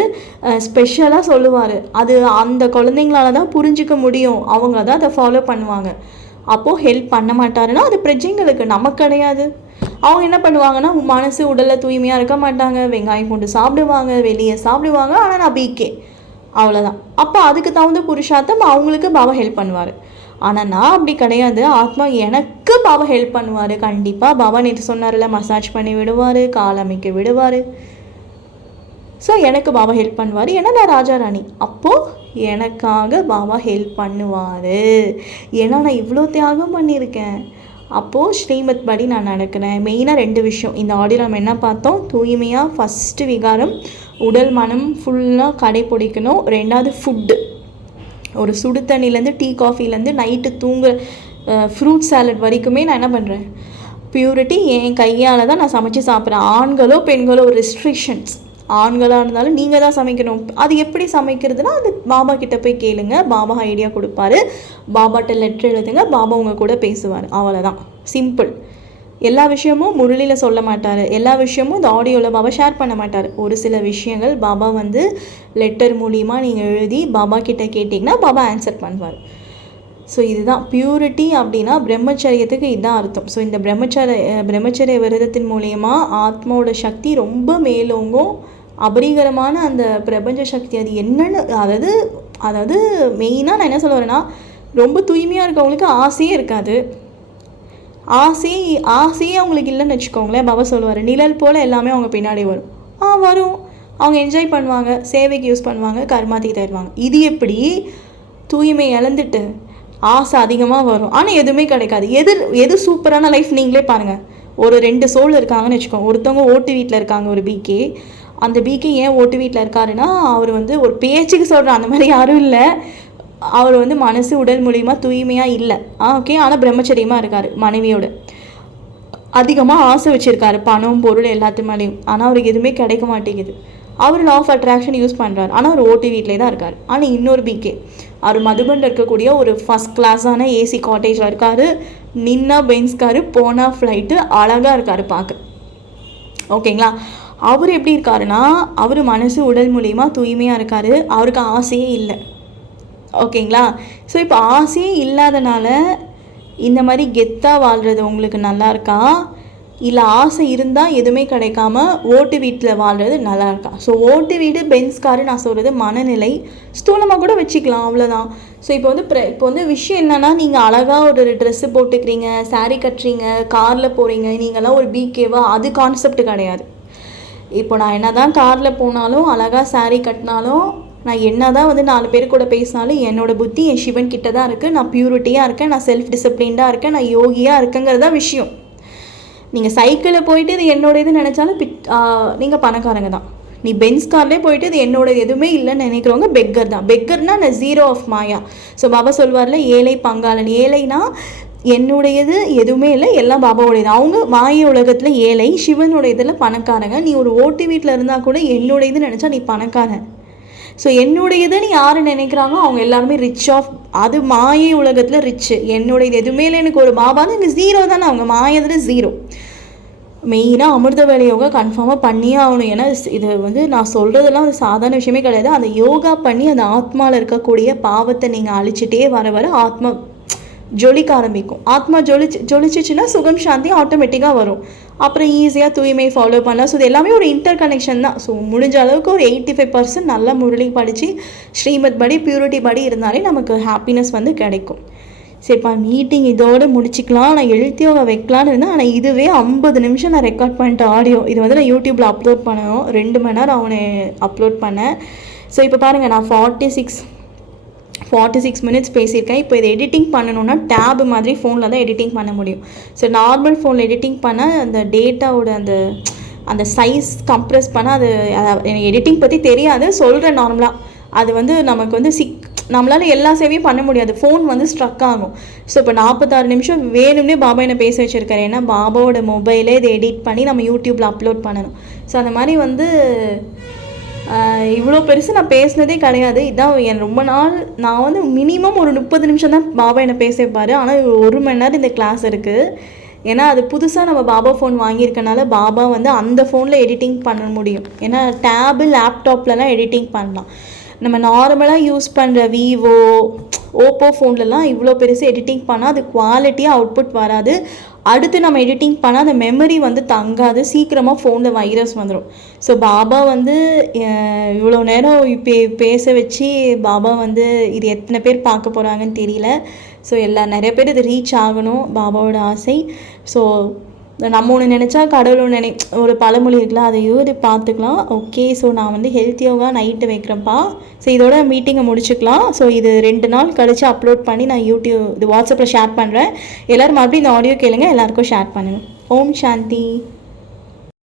ஸ்பெஷலாக சொல்லுவார். அது அந்த குழந்தைங்களால தான் புரிஞ்சிக்க முடியும். அவங்க தான் அதை ஃபாலோ பண்ணுவாங்க. அப்போது ஹெல்ப் பண்ண மாட்டாருன்னா அது பிரஜைங்களுக்கு, நமக்கு கிடையாது. அவங்க என்ன பண்ணுவாங்கன்னா மனசு உடலில் தூய்மையாக இருக்க மாட்டாங்க, வெங்காயம் கொண்டு சாப்பிடுவாங்க, வெளியே சாப்பிடுவாங்க, ஆனால் நான் பிகே அவ்வளோதான். அப்போ அதுக்கு தகுந்த புருஷார்த்தம் அவங்களுக்கு பாபா ஹெல்ப் பண்ணுவார். ஆனால் நான் அப்படி கிடையாது. ஆத்மா எனக்கு பாபா ஹெல்ப் பண்ணுவார். கண்டிப்பாக பாபா நேற்று சொன்னார்ல, மசாஜ் பண்ணி விடுவார், கால் அமைக்க விடுவார். ஸோ எனக்கு பாபா ஹெல்ப் பண்ணுவார். ஏன்னா நான் ராஜா ராணி. அப்போது எனக்காக பாபா ஹெல்ப் பண்ணுவார். ஏன்னா நான் இவ்வளோ தியாகம் பண்ணியிருக்கேன். அப்போது ஸ்ரீமத் படி நான் நடக்கிறேன். மெயினாக 2 விஷயம் இந்த ஆடியோ நம்ம என்ன பார்த்தோம்? தூய்மையாக ஃபஸ்ட்டு விகாரம், உடல் மனம் ஃபுல்லாக கடைப்பிடிக்கணும். 2வது ஃபுட்டு. ஒரு சுடு தண்ணிலேருந்து டீ காஃபிலேருந்து நைட்டு தூங்குற ஃப்ரூட் சாலட் வரைக்குமே நான் என்ன பண்ணுறேன்? பியூரிட்டி. என் கையால் தான் நான் சமைச்சு சாப்பிட்றேன். ஆண்களோ பெண்களோ ரெஸ்ட்ரிக்ஷன்ஸ். ஆண்களாக இருந்தாலும் நீங்கள் தான் சமைக்கணும். அது எப்படி சமைக்கிறதுனா அது பாபா கிட்டே போய் கேளுங்க. பாபா ஐடியா கொடுப்பாரு. பாபாட்ட லெட்டர் எழுதுங்க, பாபா உங்கள் கூட பேசுவார். அவ்வளோதான், சிம்பிள். எல்லா விஷயமும் முரளியில் சொல்ல மாட்டார். எல்லா விஷயமும் இந்த ஆடியோவில் பாபா ஷேர் பண்ண மாட்டார். ஒரு சில விஷயங்கள் பாபா லெட்டர் மூலிமா நீங்கள் எழுதி பாபா கிட்டே கேட்டிங்கன்னா பாபா ஆன்சர் பண்ணுவார். ஸோ இதுதான் பியூரிட்டி அப்படின்னா பிரம்மச்சரியத்துக்கு இதுதான் அர்த்தம். ஸோ இந்த பிரம்மச்சரிய விரதத்தின் மூலயமா ஆத்மாவோட சக்தி ரொம்ப மேலோங்கும். அபரிகரமான அந்த பிரபஞ்ச சக்தி அது என்னென்னு அதாவது மெயினாக நான் என்ன சொல்ல வரேன்னா, ரொம்ப தூய்மையாக இருக்கவங்களுக்கு ஆசையே இருக்காது. ஆசையே அவங்களுக்கு இல்லைன்னு வச்சுக்கோங்களேன். பாபா சொல்லுவார், நிழல் போல் எல்லாமே அவங்க பின்னாடி வரும். வரும். அவங்க என்ஜாய் பண்ணுவாங்க, சேவைக்கு யூஸ் பண்ணுவாங்க, கர்மாத்தி தருவாங்க. இது எப்படி? தூய்மை இழந்துட்டு ஆசை அதிகமாக வரும், ஆனால் எதுவுமே கிடைக்காது. எது சூப்பரான லைஃப் நீங்களே பாருங்கள். ஒரு 2 சோல் இருக்காங்கன்னு வச்சுக்கோங்க. ஒருத்தவங்க ஓட்டு வீட்டில் இருக்காங்க, ஒரு பிகே. அந்த பிகே ஏன் ஓட்டு வீட்டில் இருக்காருன்னா, அவர் ஒரு பேச்சுக்கு சொல்கிறார், அந்த மாதிரி யாரும் இல்லை. அவர் மனசு உடல் மூலியமாக தூய்மையாக இல்லை. ஓகே. ஆனால் பிரம்மச்சரியமாக இருக்கார். மனைவியோட அதிகமாக ஆசை வச்சுருக்காரு, பணம் பொருள் எல்லாத்து மேலேயும். ஆனால் அவருக்கு எதுவுமே கிடைக்க மாட்டேங்குது. அவர் லா ஆஃப் அட்ராக்ஷன் யூஸ் பண்ணுறாரு, ஆனால் அவர் ஓட்டு வீட்டிலே தான் இருக்கார். ஆனால் இன்னொரு பிகே அவர் மதுபனில் இருக்கக்கூடிய ஒரு ஃபஸ்ட் கிளாஸான ஏசி காட்டேஜில் இருக்கார். நின்னா பென்ஸ்காரு, போனா ஃப்ளைட்டு, அழகாக இருக்கார் பார்க்க. ஓகேங்களா? அவர் எப்படி இருக்காருன்னா, அவர் மனசு உடல் மூலியமாக தூய்மையாக இருக்கார். அவருக்கு ஆசையே இல்லை. ஓகேங்களா? ஸோ இப்போ ஆசையே இல்லாதனால இந்த மாதிரி கெத்தாக வாழ்கிறது உங்களுக்கு நல்லா இருக்கா, இல்லை ஆசை இருந்தால் எதுவுமே கிடைக்காம ஓட்டு வீட்டில் வாழ்கிறது நல்லா இருக்கா? ஸோ ஓட்டு வீடு பென்ஸ் காரு நான் சொல்கிறது மனநிலை, ஸ்தூலமாக கூட வச்சுக்கலாம், அவ்வளோதான். ஸோ இப்போ வந்து விஷயம் என்னென்னா, நீங்கள் அழகாக ஒரு ட்ரெஸ்ஸு போட்டுக்கிறீங்க, சாரீ கட்டுறீங்க, காரில் போகிறீங்க, நீங்களாம் ஒரு பிகேவா, அது கான்செப்ட் கிடையாது. இப்போ நான் என்ன தான் காரில் போனாலும், அழகாக சாரீ கட்டினாலும், நான் என்ன தான் வந்து 4 பேர் கூட பேசினாலும் என்னோடய புத்தி என் சிவன் கிட்ட தான் இருக்குது. நான் பியூரிட்டியாக இருக்கேன், நான் செல்ஃப் டிசிப்ளின்டாக இருக்கேன், நான் யோகியாக இருக்கேங்கிறது தான் விஷயம். நீங்கள் சைக்கிளில் போயிட்டு இது என்னோட இது நினச்சாலும் நீங்கள் பணக்காரங்க தான். நீ பென்ஸ் கார்லேயே போயிட்டு இது என்னோட எதுவுமே இல்லைன்னு நினைக்கிறவங்க பெக்கர் தான். பெக்கர்னால் நான் zero of Maya. So Baba சொல்வார்ல, ஏழை பங்காளன். ஏழைனா என்னுடையது எதுவுமே இல்லை, எல்லாம் பாபாவோடையது. அவங்க மாய உலகத்தில் ஏழை, சிவனுடைய இதில் பணக்காரங்க. நீ ஒரு ஓட்டு வீட்டில் இருந்தால் கூட என்னுடைய இது நினச்சா நீ பணக்காரன். ஸோ என்னுடையதுன்னு யார் நினைக்கிறாங்க அவங்க எல்லாருமே ரிச் ஆஃப், அது மாயை உலகத்தில் ரிச்சு. என்னுடையது எதுவுமே இல்லை, எனக்கு ஒரு பாபான்னு இங்கே ஜீரோ தானே. அவங்க மாயத்தில் ஜீரோ. மெயினாக அமிர்த வேலை யோகா கன்ஃபார்மாக பண்ணியே ஆகணும். ஏன்னா இது வந்து நான் சொல்கிறதெல்லாம் அது சாதாரண விஷயமே கிடையாது. அந்த யோகா பண்ணி அந்த ஆத்மாவில் இருக்கக்கூடிய பாவத்தை நீங்கள் அழிச்சிட்டே வர வர ஆத்மா ஜொலிக்க ஆரம்பிக்கும். ஆத்மா ஜொலிச்சிச்சுன்னா சுகம் சாந்தி ஆட்டோமேட்டிக்காக வரும். அப்புறம் ஈஸியாக தூய்மை ஃபாலோ பண்ணலாம். ஸோ இது எல்லாமே ஒரு இன்டர் கனெக்ஷன் தான். ஸோ முடிஞ்ச அளவுக்கு ஒரு 85% நல்லா முரளி படித்து ஸ்ரீமத் படி பியூரிட்டி படி இருந்தாலே நமக்கு ஹாப்பினஸ் வந்து கிடைக்கும். சரிப்பா, மீட்டிங் இதோடு முடிச்சிக்கலாம். நான் எழுத்து யோகா வைக்கலான்னு இருந்தேன். ஆனால் இதுவே 50 நிமிஷம் நான் ரெக்கார்ட் பண்ணிட்டேன் ஆடியோ. இது வந்து நான் யூடியூப்பில் அப்லோட் பண்ணணும். 2 மணி நேரம் அவனை அப்லோட் பண்ணேன். ஸோ இப்போ பாருங்கள், நான் 46 மினிட்ஸ் பேசியிருக்கேன். இப்போ இதை எடிட்டிங் பண்ணணுன்னா டேப் மாதிரி ஃபோனில் தான் எடிட்டிங் பண்ண முடியும். ஸோ நார்மல் ஃபோனில் எடிட்டிங் பண்ண அந்த டேட்டாவோட அந்த சைஸ் கம்ப்ரெஸ் பண்ண அது எனக்கு எடிட்டிங் பற்றி தெரியாது, சொல்கிறேன் நார்மலாக. அது வந்து நமக்கு வந்து நம்மளால் எல்லா சேவையும் பண்ண முடியாது, ஃபோன் வந்து ஸ்ட்ரக் ஆகும். ஸோ இப்போ 46 நிமிஷம் வேணும்னே பாபா என்னை பேச வச்சுருக்காரு. ஏன்னா பாபாவோட மொபைலே இதை எடிட் பண்ணி நம்ம யூடியூப்பில் அப்லோட் பண்ணணும். ஸோ அந்த மாதிரி வந்து இவ்வளோ பெருசு நான் பேசினதே கிடையாது. இதான் ரொம்ப நாள் நான் வந்து மினிமம் ஒரு 30 நிமிஷம் தான் பாபா என்னை பேச வைப்பார். ஆனால் 1 மணி நேரம் இந்த கிளாஸ் இருக்குது. ஏன்னா அது புதுசாக நம்ம பாபா ஃபோன் வாங்கியிருக்கனால பாபா வந்து அந்த ஃபோனில் எடிட்டிங் பண்ண முடியும். ஏன்னா டேபு லேப்டாப்லலாம் எடிட்டிங் பண்ணலாம். நம்ம நார்மலாக யூஸ் பண்ணுற விவோ ஓப்போ ஃபோன்லலாம் இவ்வளோ பெருசு எடிட்டிங் பண்ணால் அது குவாலிட்டியாக அவுட்புட் வராது. அடுத்து நம்ம எடிட்டிங் பண்ணால் அந்த மெமரி வந்து தங்காது, சீக்கிரமாக ஃபோனில் வைரஸ் வந்துடும். ஸோ பாபா வந்து இவ்வளோ நேரம் பேச வச்சு பாபா வந்து இது எத்தனை பேர் பார்க்க போகிறாங்கன்னு தெரியல. ஸோ நிறைய பேர் இது ரீச் ஆகணும், பாபாவோட ஆசை. ஸோ நம்ம ஒன்று நினச்சா கடவுள் ஒன்று ஒரு பழமொழி இருக்குல்ல, அதையும் இது பார்த்துக்கலாம். ஓகே, ஸோ நான் வந்து ஹெல்த் யோகா நைட்டு வைக்கிறேன்ப்பா. ஸோ இதோட மீட்டிங்கை முடிச்சுக்கலாம். ஸோ இது 2 நாள் கழித்து அப்லோட் பண்ணி நான் இது வாட்ஸ்அப்பில் ஷேர் பண்ணுறேன். எல்லோரும் மறுபடியும் இந்த ஆடியோ கேளுங்க, எல்லாேருக்கும் ஷேர் பண்ணுங்கள். ஓம் சாந்தி.